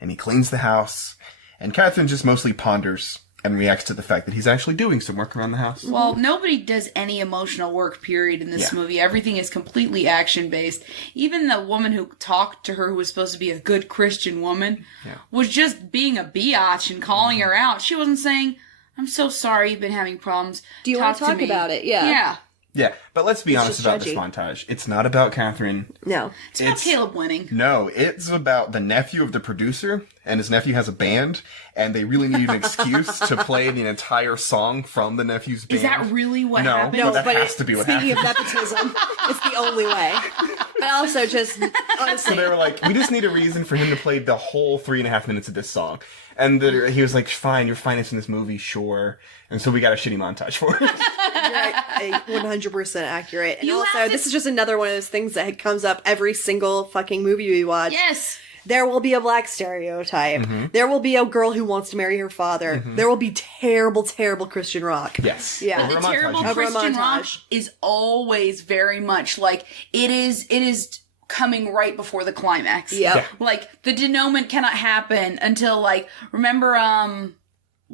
and he cleans the house. And Catherine just mostly ponders and reacts to the fact that he's actually doing some work around the house. Well, nobody does any emotional work, period, in this movie. Everything is completely action-based. Even the woman who talked to her, who was supposed to be a good Christian woman, was just being a biatch and calling her out. She wasn't saying, I'm so sorry you've been having problems. Do you want to talk me." about it? Yeah. Yeah. Yeah, but let's be honest just about this judgy. montage. It's not about Catherine. No. It's about Caleb winning. No, it's about the nephew of the producer, and his nephew has a band, and they really need an excuse to play the entire song from the nephew's band. Is that really what No. happened? No, that has to be what speaking of nepotism, it's the only way. But also just, So honestly, they were like, we just need a reason for him to play the whole 3.5 minutes of this song. And he was like, fine, you're financing this movie, sure. And so we got a shitty montage for it. you're 100% accurate. And You also, have to- this is just another one of those things that comes up every single fucking movie we watch. Yes. There will be a black stereotype. Mm-hmm. There will be a girl who wants to marry her father. There will be terrible, terrible Christian rock. Yes. Yeah. Over The a montage. terrible Over a Christian montage. rock is always very much like it is coming right before the climax. Yep. Yeah. Like the denouement cannot happen until remember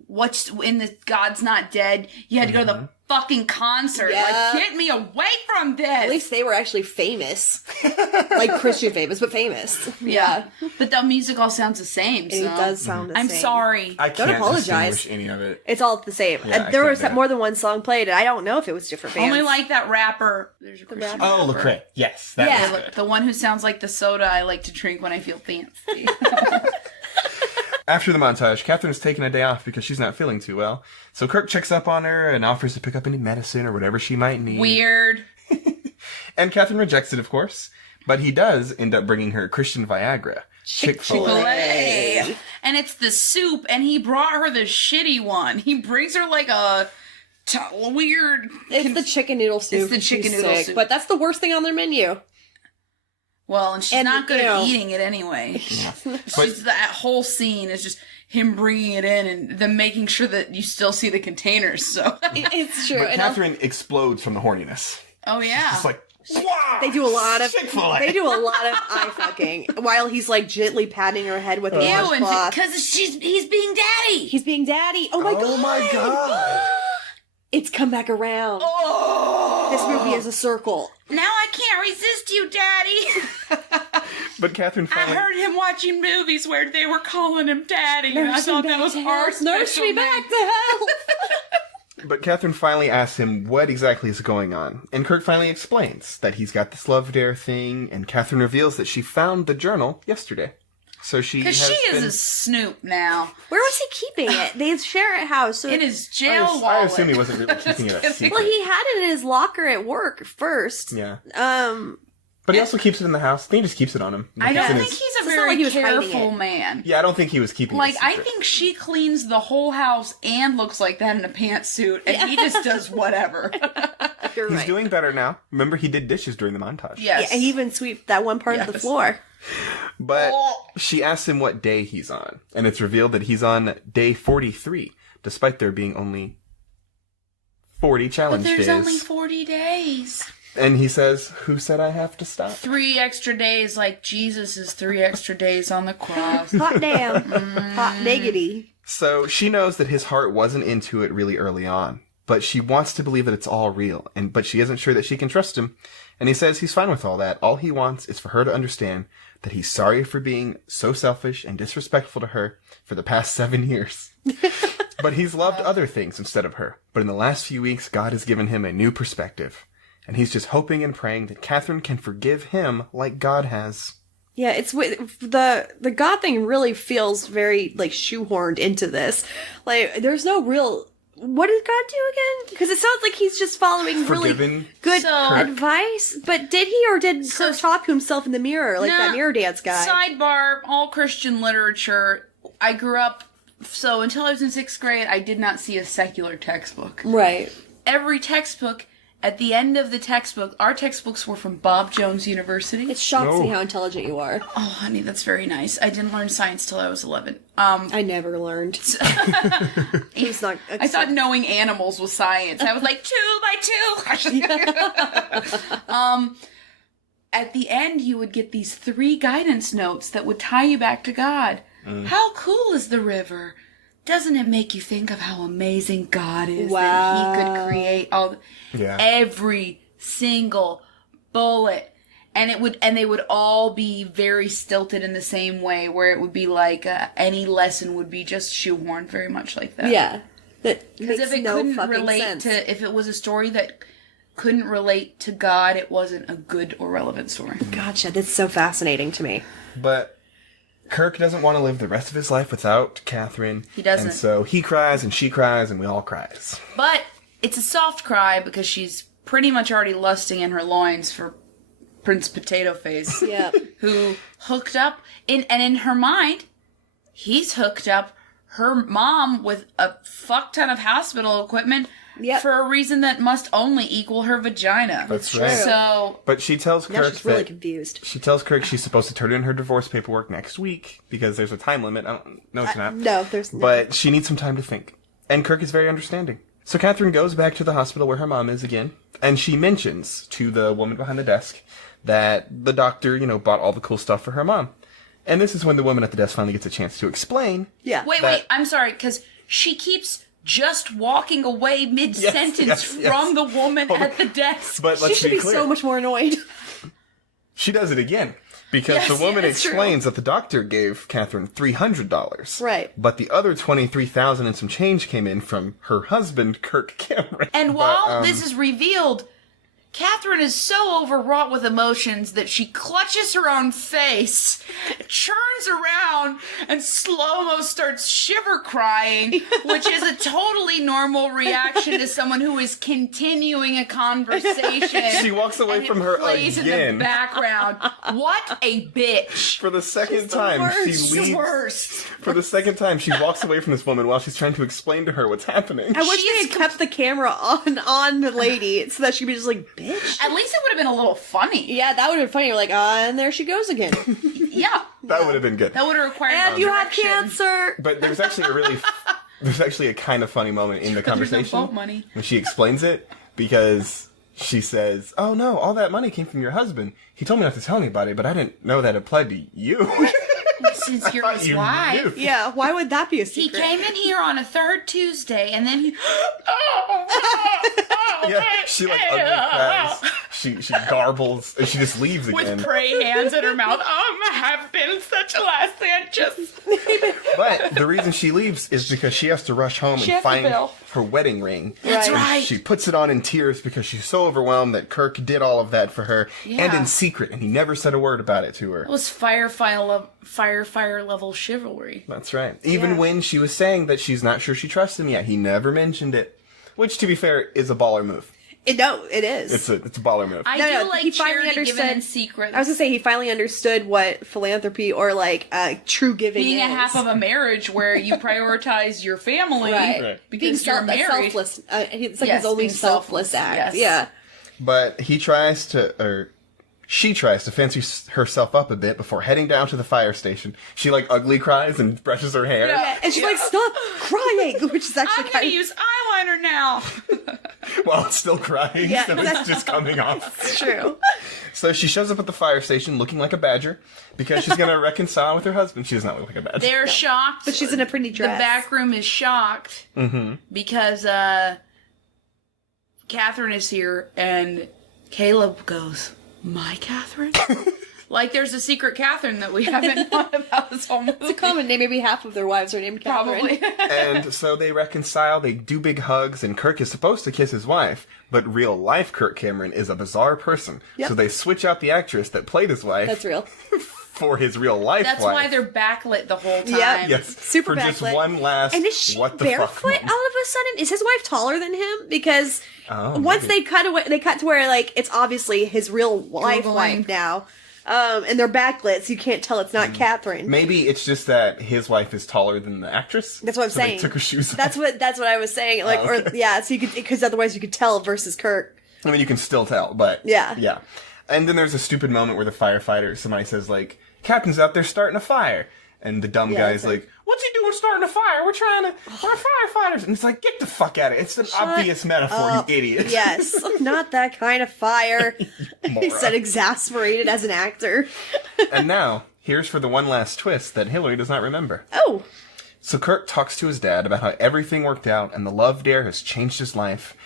what's in the God's Not Dead? You had to go to the fucking concert. Yeah. Like, get me away from this. At least they were actually famous. Like Christian famous, but famous. yeah. But the music all sounds the same. So. It does sound the I'm same. sorry. I can't apologize. distinguish any of it. It's all the same. Yeah, I There can't was do it. more than one song played, and I don't know if it was different bands. Only like that rapper. There's a Christian Oh, rapper. Lecrae. Yes, that Yeah. was good. The one who sounds like the soda I like to drink when I feel fancy. After the montage, Catherine is taking a day off because she's not feeling too well. So Kirk checks up on her and offers to pick up any medicine or whatever she might need. Weird. And Catherine rejects it, of course. But he does end up bringing her Christian Viagra. Chick-fil-A. Filet. And it's the soup, and he brought her the shitty one. He brings her like a weird. It's the chicken noodle soup. It's the and she's chicken noodle sick, soup. But that's the worst thing on their menu. Well, and she's And, not good you at know- eating it anyway. But She's that whole scene is just him bringing it in and then making sure that you still see the containers. So, It's true. but And Catherine explodes from the horniness. oh yeah, It's like, wow, they do a lot of Chick-fil-A. they do a lot of eye fucking while he's like gently patting her head with a ew, and washcloth. because he's being daddy. He's being daddy. Oh my god! Oh my god. It's come back around. Oh, This movie is a circle. now I can't resist you, daddy. But Catherine I finally... heard him watching movies where they were calling him daddy, and I thought that was our Nurse special me name. back to health. But Catherine finally asks him what exactly is going on. And Kirk finally explains that he's got this love dare thing, and Catherine reveals that she found the journal yesterday. So Because she is a snoop now. Where was he keeping it? They share a house. So In his jail wallet. I assume he wasn't really keeping it a secret. well, he had it in his locker at work first. Yeah. But he also keeps it in the house. I think he just keeps it on him. I don't It's in think his- he's a not very like he was hiding careful it. man. Yeah, I don't think he was keeping Like, it a I secret. think she cleans the whole house and looks like that in a pantsuit, and he just does whatever. you're He's right. doing better now. Remember, he did dishes during the montage. Yes. Yeah, he even swept that one part of the Yes. floor. But she asks him what day he's on, and it's revealed that he's on day 43, despite there being only 40 But challenge there's days. only 40 days. And he says, "Who said I have to stop?" 3 extra days, like Jesus is 3 extra days on the cross. Hot damn. Hot diggity. So she knows that his heart wasn't into it really early on, but she wants to believe that it's all real, but she isn't sure that she can trust him. And he says he's fine with all that. All he wants is for her to understand that he's sorry for being so selfish and disrespectful to her for the past 7 years. But he's loved other things instead of her. But in the last few weeks, God has given him a new perspective. And he's just hoping and praying that Catherine can forgive him like God has. Yeah, it's the God thing really feels very like shoehorned into this. Like, there's no real. What did God do again? Because it sounds like he's just following really Forgiven good So- advice. But did he, or did Kirk talk to himself in the mirror like that Nah, mirror dance guy? Sidebar, all Christian literature. I grew up, so until I was in 6th grade, I did not see a secular textbook. Right. Every textbook, at the end of the textbook, our textbooks were from Bob Jones University. It shocks me No. how intelligent you are. Oh, honey, that's very nice. I didn't learn science till I was 11. I never learned. He's not. I thought knowing animals was science. I was like, 2 by 2. At the end, you would get these 3 guidance notes that would tie you back to God. How cool is the river? Doesn't it make you think of how amazing God is that He could create every single bullet? And they would all be very stilted in the same way, where it would be like any lesson would be just shoehorned, very much like that. Yeah. That Because makes if it no couldn't fucking relate sense. to, if it was a story that couldn't relate to God, it wasn't a good or relevant story. Gotcha. That's so fascinating to me. But Kirk doesn't want to live the rest of his life without Catherine. He doesn't. And so he cries and she cries and we all cries. But it's a soft cry because she's pretty much already lusting in her loins for Prince Potato Face, Yeah. who hooked up in her mind, he's hooked up her mom with a fuck ton of hospital equipment Yep. for a reason that must only equal her vagina. That's right. So But she tells Now Kirk she's really that confused. she tells Kirk she's supposed to turn in her divorce paperwork next week because there's a time limit. No, it's not. No, there's no. But she needs some time to think. And Kirk is very understanding. So Catherine goes back to the hospital where her mom is again, and she mentions to the woman behind the desk that the doctor, bought all the cool stuff for her mom. And this is when the woman at the desk finally gets a chance to explain. Yeah. wait, I'm sorry, because she keeps just walking away mid-sentence yes. from the woman at the desk. But She let's should be be clear. so much more annoyed. She does it again. Because Yes, the woman yeah, it's true. explains that the doctor gave Catherine $300. Right. But the other $23,000 and some change came in from her husband, Kirk Cameron. And while this is revealed, Catherine is so overwrought with emotions that she clutches her own face, turns around, and slow-mo starts shiver crying, which is a totally normal reaction to someone who is continuing a conversation. She walks away and from it her plays in again. the background. What a bitch! For the second time, she She's the leaves. worst. For the second time, she walks away from this woman while she's trying to explain to her what's happening. I wish She they is had kept the camera on the lady so that she'd be just like, bitch. At least it would have been a little funny. Yeah, that would have been funny. You're like, and there she goes again. Yeah. That would have been good. That would have required And more you have direction. cancer. But there's actually a kind of funny moment in the There's no conversation boat money. when she explains it, because she says, "Oh no, all that money came from your husband. He told me not to tell anybody, but I didn't know that applied to you." Since you're Thought his you wife. knew. Yeah, why would that be a He secret? came in here on a third Tuesday, and then he. Yeah, she ugly cries. she garbles and she just leaves again. With prey hands in her mouth. I have been such a last just. But the reason she leaves is because she has to rush home and find her wedding ring. That's right. She puts it on in tears because she's so overwhelmed that Kirk did all of that for her and in secret, and he never said a word about it to her. It was fire level chivalry. That's right. Even when she was saying that she's not sure she trusts him yet, he never mentioned it. Which, to be fair, is a baller move. No, it is. It's a baller move. I do like charity given in secret. I was gonna say he finally understood what philanthropy or like true giving being is. a half of a marriage where you prioritize your family Right. because you're married. Selfless. It's like his only selfless act. Yes. Yeah. But she tries to fancy herself up a bit before heading down to the fire station. She like ugly cries and brushes her hair. Yeah, and she's like, "Stop crying," which is actually I'm gonna use eyeliner now. While it's still crying, Yeah, so it's just coming off. It's true. So she shows up at the fire station looking like a badger because she's gonna reconcile with her husband. She does not look like a badger. They're shocked. But she's in a pretty dress. The back room is shocked because Catherine is here, and Caleb goes, "My Catherine?" Like there's a secret Catherine that we haven't known about this whole movie. It's a common name. Maybe half of their wives are named Catherine. Probably. And so they reconcile, they do big hugs, and Kirk is supposed to kiss his wife, but real life Kirk Cameron is a bizarre person. Yep. So they switch out the actress that played his wife That's real. for his real life That's wife. why they're backlit the whole time. Yep. Yes, Super for just backlit. one last And is she what the barefoot fuck all moment. of a sudden? Is his wife taller than him? Because once maybe. they cut away, they cut to where like it's obviously his real life Googling. wife now, and they're backlit, so you can't tell it's not Catherine. Maybe it's just that his wife is taller than the actress. That's what I'm so saying. They took her shoes off. That's what I was saying. Like, Oh, okay. or yeah, so you could because otherwise you could tell versus Kirk. I mean, you can still tell, but Yeah. yeah. And then there's a stupid moment where the firefighter, somebody says like, "Captain's out there starting a fire," and the dumb guy's it's like- like, "What's he doing starting a fire? We're firefighters." And it's like, get the fuck out of it. It's an obvious metaphor, you idiot. Yes, not that kind of fire. He Mora. said exasperated as an actor. And now, here's for the one last twist that Hillary does not remember. Oh, So Kirk talks to his dad about how everything worked out and the love dare has changed his life.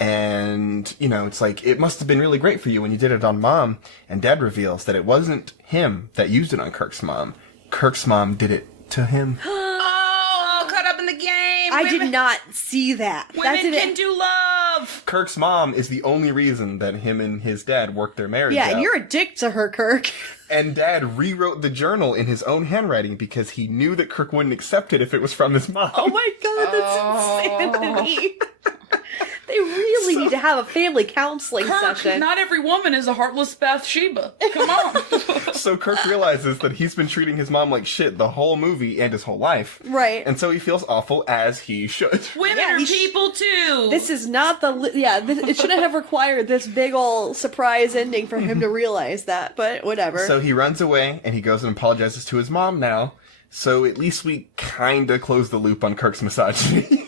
And, you know, it's like, it must have been really great for you when you did it on Mom. And Dad reveals that it wasn't him that used it on Kirk's mom. Kirk's mom did it to him. Oh, caught up in the game. I did not see that. Women can do love. Kirk's mom is the only reason that him and his dad worked their marriage Yeah, out. and you're a dick to her, Kirk. And Dad rewrote the journal in his own handwriting because he knew that Kirk wouldn't accept it if it was from his mom. Oh my god, that's insanity. They really need to have a family counseling Kirk, session. not every woman is a heartless Bathsheba. Come on. So Kirk realizes that he's been treating his mom like shit the whole movie and his whole life. Right. And so he feels awful, as he should. Women Yeah, are he people too. This is not it shouldn't have required this big ol' surprise ending for him to realize that, but whatever. So he runs away, and he goes and apologizes to his mom now. So at least we kinda close the loop on Kirk's misogyny.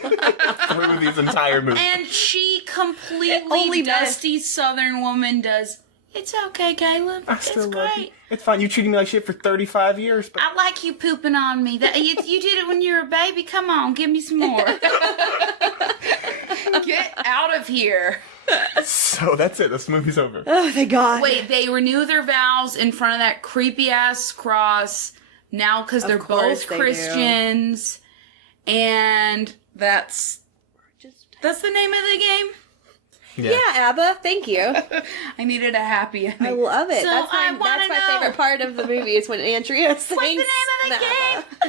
Through these entire movies. And she completely Only dusty Southern woman does. It's okay, Caleb. I It's still love you. great. It's fine. You treated me like shit for 35 years, but... I like you pooping on me. That you did it when you were a baby. Come on, give me some more. Get out of here. So that's it. This movie's over. Oh, thank God. Wait, they renew their vows in front of that creepy ass cross now because they're course both they do. Christians, and that's the name of the game. Yeah, Abba, thank you. I needed a happy ending. I love it. So that's I my wanna know. favorite part of the movie is when Andrea sings. What's the name of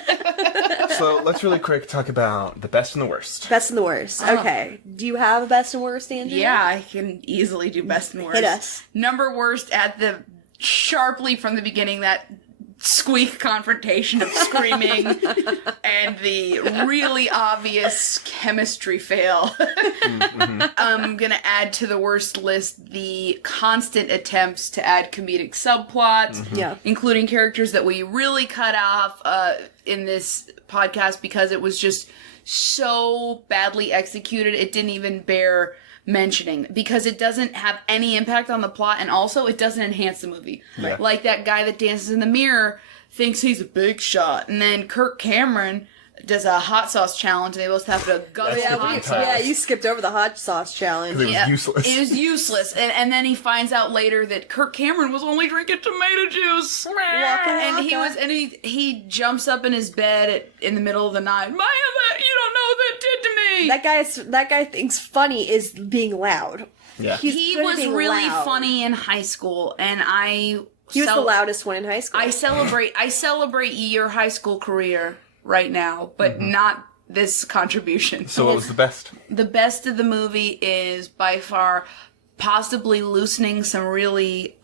the game? So let's really quick talk about the best and the worst. Best and the worst. Okay. Do you have a best and worst, Andrea? Yeah, I can easily do best and worst. Hit us. Number worst at the sharply from the beginning, that squeak confrontation of screaming and the really obvious chemistry fail. I'm gonna add to the worst list the constant attempts to add comedic subplots, Yeah. including characters that we really cut off in this podcast because it was just so badly executed it didn't even bear mentioning, because it doesn't have any impact on the plot, and also it doesn't enhance the movie. Yeah. Like that guy that dances in the mirror thinks he's a big shot, and then Kirk Cameron does a hot sauce challenge, and they both have to gush That's the the hot time. sauce. you skipped over the hot sauce challenge. Because it was useless. It was useless. And then he finds out later that Kirk Cameron was only drinking tomato juice. And he jumps up in his bed in the middle of the night. Maya, you don't know what that did to me. That guy thinks funny is being loud. Yeah. He was really funny in high school, and He was the loudest one in high school. I celebrate your high school career right now, but not this contribution. So what was the best? The best of the movie is by far possibly loosening some really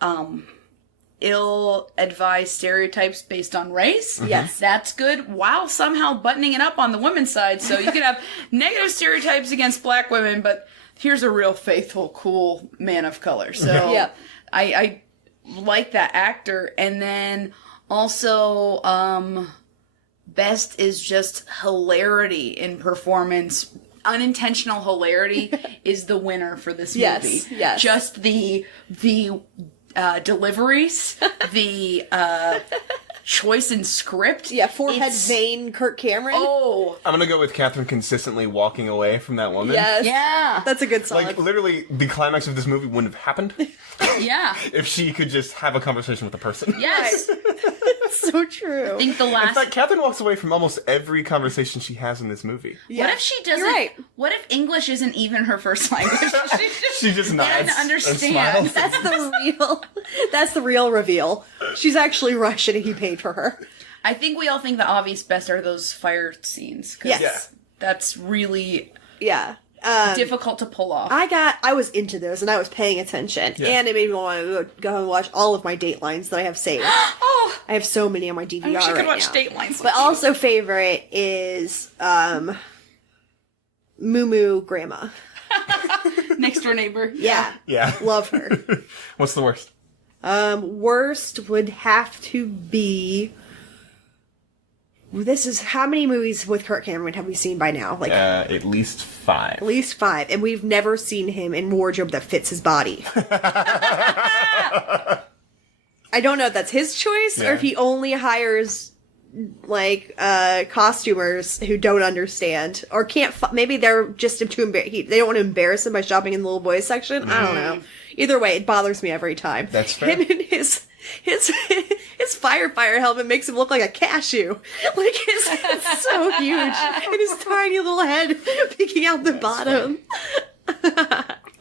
ill-advised stereotypes based on race. Yes. That's good, while somehow buttoning it up on the women's side. So you could have negative stereotypes against black women, but here's a real faithful, cool man of color. So Yep. I like that actor. And then also, best is just hilarity in performance. Unintentional hilarity is the winner for this movie. Yes. Just the deliveries, the choice in script. Yeah, forehead vein Kirk Cameron. Oh, I'm gonna go with Catherine consistently walking away from that woman. Yes. yeah, That's a good song. Like, literally, the climax of this movie wouldn't have happened yeah, if she could just have a conversation with a person. yes. so true. I think the In last. fact, Catherine walks away from almost every conversation she has in this movie. Yeah. What if she doesn't? You're right. What if English isn't even her first language? She just nods doesn't and understand. smiles. That's the real reveal. She's actually Russian and he paid for her. I think we all think the obvious best are those fire scenes. 'Cause Yes. that's really Yeah. difficult to pull off. I was into those and I was paying attention. Yeah. And it made me want to go and watch all of my Datelines that I have saved. Oh, I have so many on my DVR I wish I could right watch now. Datelines. But also favorite is Moo Moo Grandma. Next door neighbor. Yeah. Yeah. Love her. What's the worst? Worst would have to be... This is... How many movies with Kirk Cameron have we seen by now? Like, At least 5. at least 5. And we've never seen him in wardrobe that fits his body. I don't know if that's his choice or Yeah. if he only hires like costumers who don't understand or can't. Maybe they're just too they don't want to embarrass him by shopping in the little boys section. I don't know. Either way, it bothers me every time. That's fair. Him and his firefighter helmet makes him look like a cashew. Like it's so huge, and his tiny little head peeking out the bottom.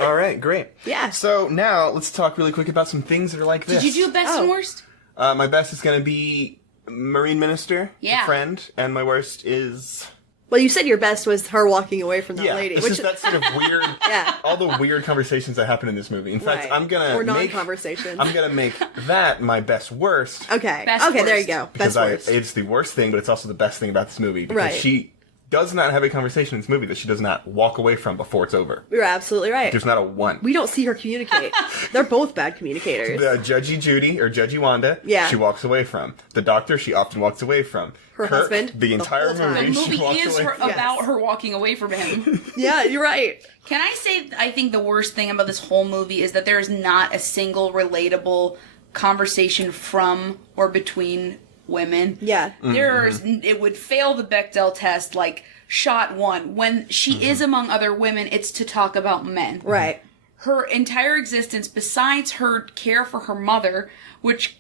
All right, great. Yeah. So now let's talk really quick about some things that are like this. Did you do best Oh. and worst? My best is going to be Marine Minister, Yeah. a friend, and my worst is... Well, you said your best was her walking away from that Yeah, lady, it's which just that sort of weird... yeah, All the weird conversations that happen in this movie. In fact, right. I'm going or to make... non-conversations. I'm going to make that my best worst. Okay. Best okay, there you worst. go. Because Best worst. it's the worst thing, but it's also the best thing about this movie. Because Right. she does not have a conversation in this movie that she does not walk away from before it's over. You're absolutely right. There's not a one. We don't see her communicate. They're both bad communicators. The Judgy Judy, or Judgy Wanda, Yeah. she walks away from. The doctor, she often walks away from. Her Kirk, husband, the entire whole time. movie, The she movie walks is away from. about her walking away from him. Yeah, you're right. Can I say, I think the worst thing about this whole movie is that there is not a single relatable conversation from or between women. Yeah. There's, it would fail the Bechdel test like shot one. When she is among other women, it's to talk about men. Right. Her entire existence, besides her care for her mother, which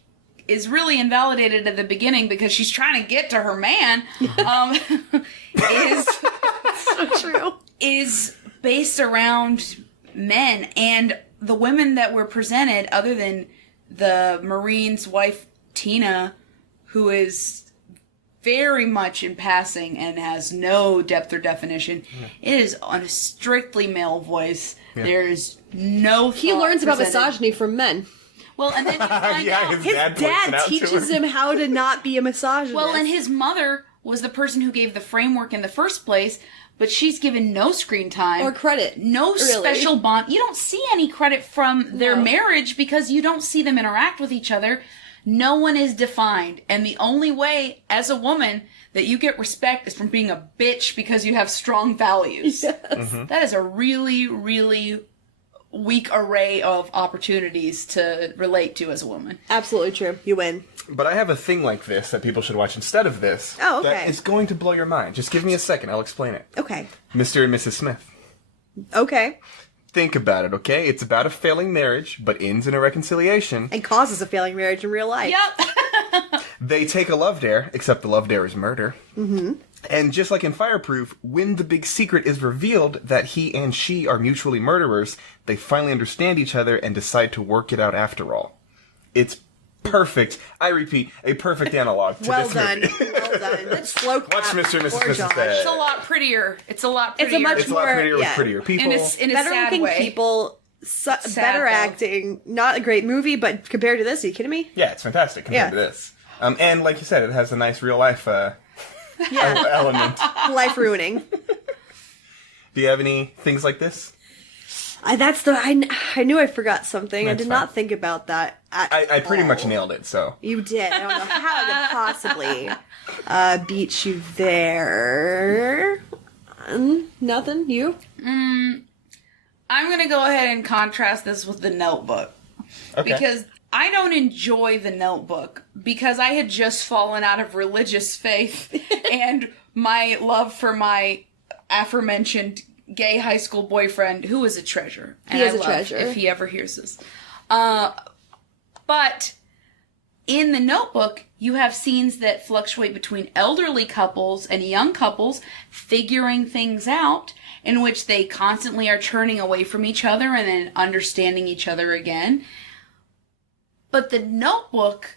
is really invalidated at the beginning because she's trying to get to her man, is So true. is based around men, and the women that were presented, other than the Marine's wife Tina, who is very much in passing and has no depth or definition, it is on a strictly male voice. There's no He thought learns about presented. misogyny from men. Well, and then you find Yeah, out. his His dad points it dad out to teaches her. him how to not be a misogynist. Well, and his mother was the person who gave the framework in the first place, but she's given no screen time. or credit. No really. special bond. You don't see any credit from their No. marriage because you don't see them interact with each other. No one is defined. And the only way, as a woman, that you get respect is from being a bitch because you have strong values. Yes. Mm-hmm. That is a really, really weak array of opportunities to relate to as a woman. Absolutely true. You win. But I have a thing like this that people should watch instead of this. Oh, okay. That is going to blow your mind. Just give me a second. I'll explain it. Okay. Mr. and Mrs. Smith. Okay. Think about it, okay? It's about a failing marriage, but ends in a reconciliation. And causes a failing marriage in real life. Yep. They take a love dare, except the love dare is murder. Mm-hmm. And just like in Fireproof, when the big secret is revealed that he and she are mutually murderers, they finally understand each other and decide to work it out after all. It's perfect. I repeat, a perfect analog to Well this done. movie. Well done. Let's slow clap. Watch Mr. and Mrs. for Smith Josh. instead. It's a lot prettier. It's a lot It's prettier. a much It's a lot more- prettier with yeah. prettier people. in a Better sad looking way. people, better though. acting. Not a great movie, but compared to this, are you kidding me? Yeah, it's fantastic compared Yeah. to this. And like you said, it has a nice real life Yeah. element. Life ruining. Do you have any things like this? I knew I forgot something. I That's did fine. not think about that. I pretty much nailed it, so. You did. I don't know how I could possibly beat you there. Nothing. You? I'm going to go ahead and contrast this with The Notebook. Okay. Because I don't enjoy The Notebook because I had just fallen out of religious faith and my love for my aforementioned gay high school boyfriend, who is a treasure. And He is I a love treasure. if he ever hears this. But in The Notebook, you have scenes that fluctuate between elderly couples and young couples figuring things out, in which they constantly are turning away from each other and then understanding each other again. But The Notebook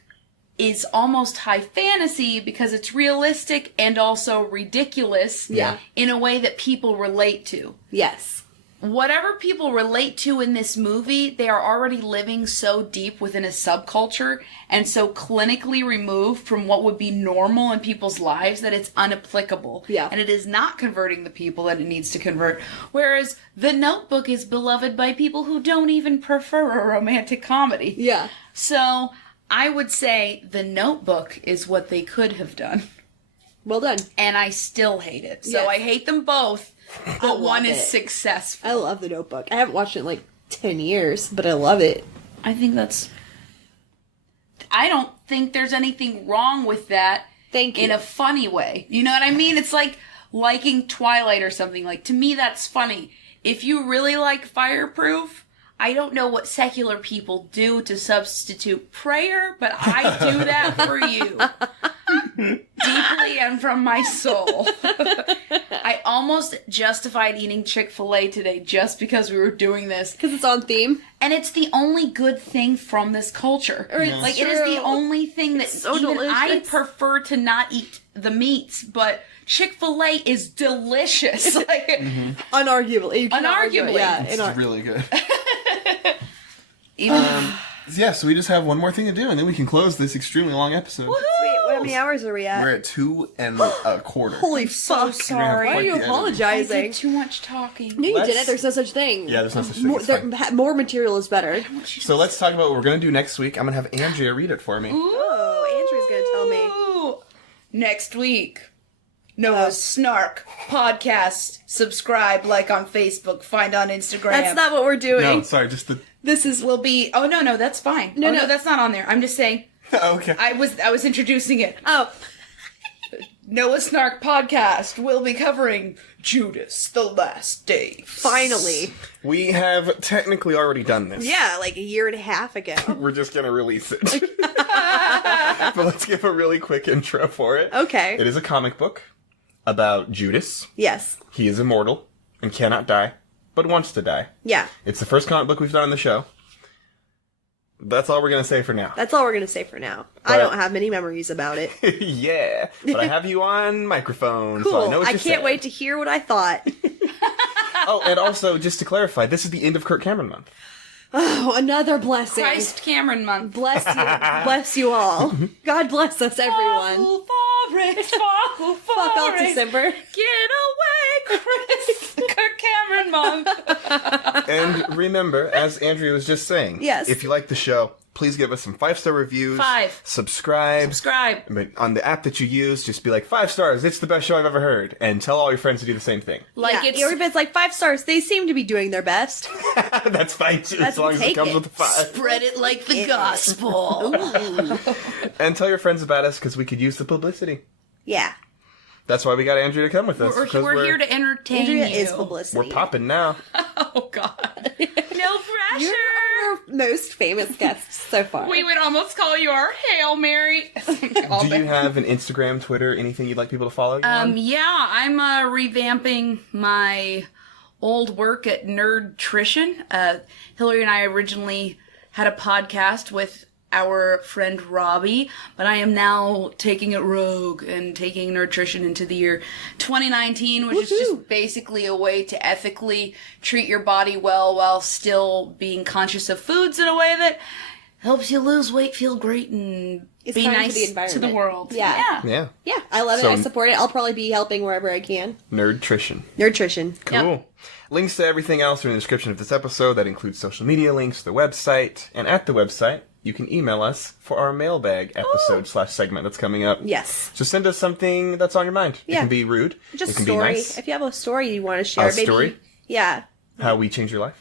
is almost high fantasy because it's realistic and also ridiculous Yeah. in a way that people relate to. Yes. Whatever people relate to in this movie, they are already living so deep within a subculture and so clinically removed from what would be normal in people's lives that it's unapplicable. Yeah. And it is not converting the people that it needs to convert. Whereas The Notebook is beloved by people who don't even prefer a romantic comedy. Yeah. So I would say The Notebook is what they could have done. Well done. And I still hate it. So Yes. I hate them both, but love one is it. successful. I love The Notebook. I haven't watched it in like 10 years, but I love it. I think that's... I don't think there's anything wrong with that Thank you. in a funny way. You know what I mean? It's like liking Twilight or something. Like, to me, that's funny. If you really like Fireproof, I don't know what secular people do to substitute prayer, but I do that for you. Deeply and from my soul. I almost justified eating Chick-fil-A today just because we were doing this. Because it's on theme. And it's the only good thing from this culture. Like, it is the true. only thing that so even I delicious. prefer to not eat the meats, but Chick-fil-A is delicious. Like, Unarguably. You cannot argue it. Unarguably. Yeah. It's really good. even Yeah, so we just have one more thing to do, and then we can close this extremely long episode. Sweet. How many hours are we at? We're at 2 1/4. Holy so fuck. sorry. Why are you Quite the editing. I apologizing? did too much talking. No, you Let's- didn't. There's no such thing. Yeah, there's no such thing. More, It's fine. more material is better. So let's talk about what we're going to do next week. I'm going to have Andrea read it for me. Oh, Andrew's going to tell me. Ooh. Next week, Noah's Snark podcast. Subscribe, like on Facebook, find on Instagram. That's not what we're doing. No, sorry, just the... This is... will be. Oh no, that's fine. No, Oh, no. that's not on there. I'm just saying. Okay. I was introducing it. Oh. Noah's Snark podcast will be covering Judas, the Last Days. Finally. We have technically already done this. Yeah, like a year and a half ago. We're just going to release it. But let's give a really quick intro for it. Okay. It is a comic book about Judas. Yes. He is immortal and cannot die, but wants to die. Yeah. It's the first comic book we've done on the show. That's all we're going to say for now. That's all we're going to say for now. I But- don't have many memories about it. Yeah, but I have you on microphone, Cool. so I know what I you're can't saying. wait to hear what I thought. Oh, and also, just to clarify, this is the end of Kirk Cameron Month. Oh, another blessing. Christ Cameron Month. Bless you. Bless you all. God bless us, everyone. Sparkle forest, sparkle Fuck off, forest. December. Get away, Chris. Kirk Cameron Month. And remember, as Andrea was just saying, Yes. if you like the show, please give us some 5-star reviews. 5. Subscribe. Subscribe. But on the app that you use, just be like, 5 stars, it's the best show I've ever heard. And tell all your friends to do the same thing. Like yeah, it's or if it's like 5 stars, they seem to be doing their best. That's fine too, That's as long as it take comes it. with a 5. spread it like the gospel. And tell your friends about us, because we could use the publicity. Yeah. That's why we got Andrea to come with us. because We're here to entertain Andrea you. is publicity. We're popping now. Oh God. No pressure. You're our most famous guest so far. We would almost call you our Hail Mary. Do you have an Instagram, Twitter, anything you'd like people to follow you on? Yeah, I'm revamping my old work at Nerdtrition. Hillary and I originally had a podcast with our friend Robbie, but I am now taking it rogue and taking Nerdtrition into the year 2019, which is just basically a way to ethically treat your body well while still being conscious of foods in a way that helps you lose weight, feel great, and It's be kind to nice the to the environment. world. Yeah. Yeah. Yeah, I love So- it. I support it. I'll probably be helping wherever I can. Nerdtrition. Nerdtrition. Cool. Links to everything else are in the description of this episode. That includes social media links, the website, and at the website, you can email us for our mailbag episode / segment that's coming up. Yes. So send us something that's on your mind. It Yeah. can be rude. Just it can story. be nice. If you have a story you want to share, maybe. Story? Yeah. How we change your life.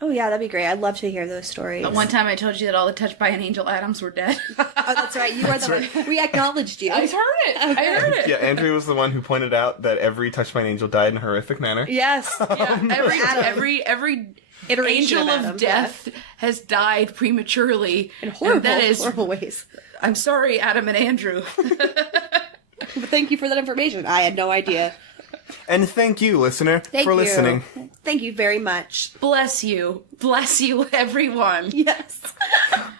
Oh yeah, that'd be great. I'd love to hear those stories. One time I told you that all the Touched by an Angel Adams were dead. Oh, that's right. You were the one. We acknowledged you. I heard it. I heard it. Yeah, Andrea was the one who pointed out that every Touched by an Angel died in a horrific manner. Yes. Yeah, every Iteration angel of Adam, death has died prematurely. In horrible, And that is, horrible ways. I'm sorry, Adam and Andrew. But thank you for that information. I had no idea. And thank you, listener, Thank for you. listening. Thank you very much. Bless you, everyone. Yes.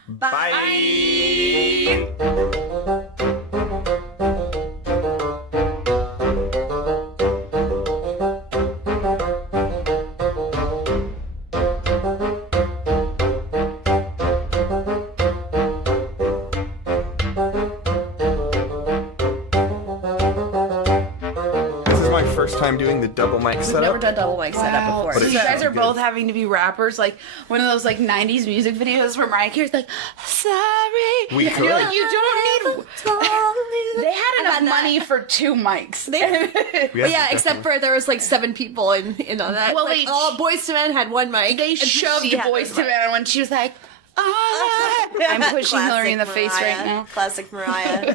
Bye. This is my first time doing the double mic Never setup. done double mic setup before. But So it you guys sounds are good. both having to be rappers, like one of those like '90s music videos where Mariah Carey's like, "Sorry," We and you're like, could. "You don't need." They had enough had that. money for 2 mics. We have But to yeah, except definitely- for there was like 7 people in on that. Well, like, they- all Boys to Men had 1 mic. They and shoved she had Boys one to mic. Men when she was like, "Ah." I'm pushing Hillary in the face right Mariah. now. Classic Mariah.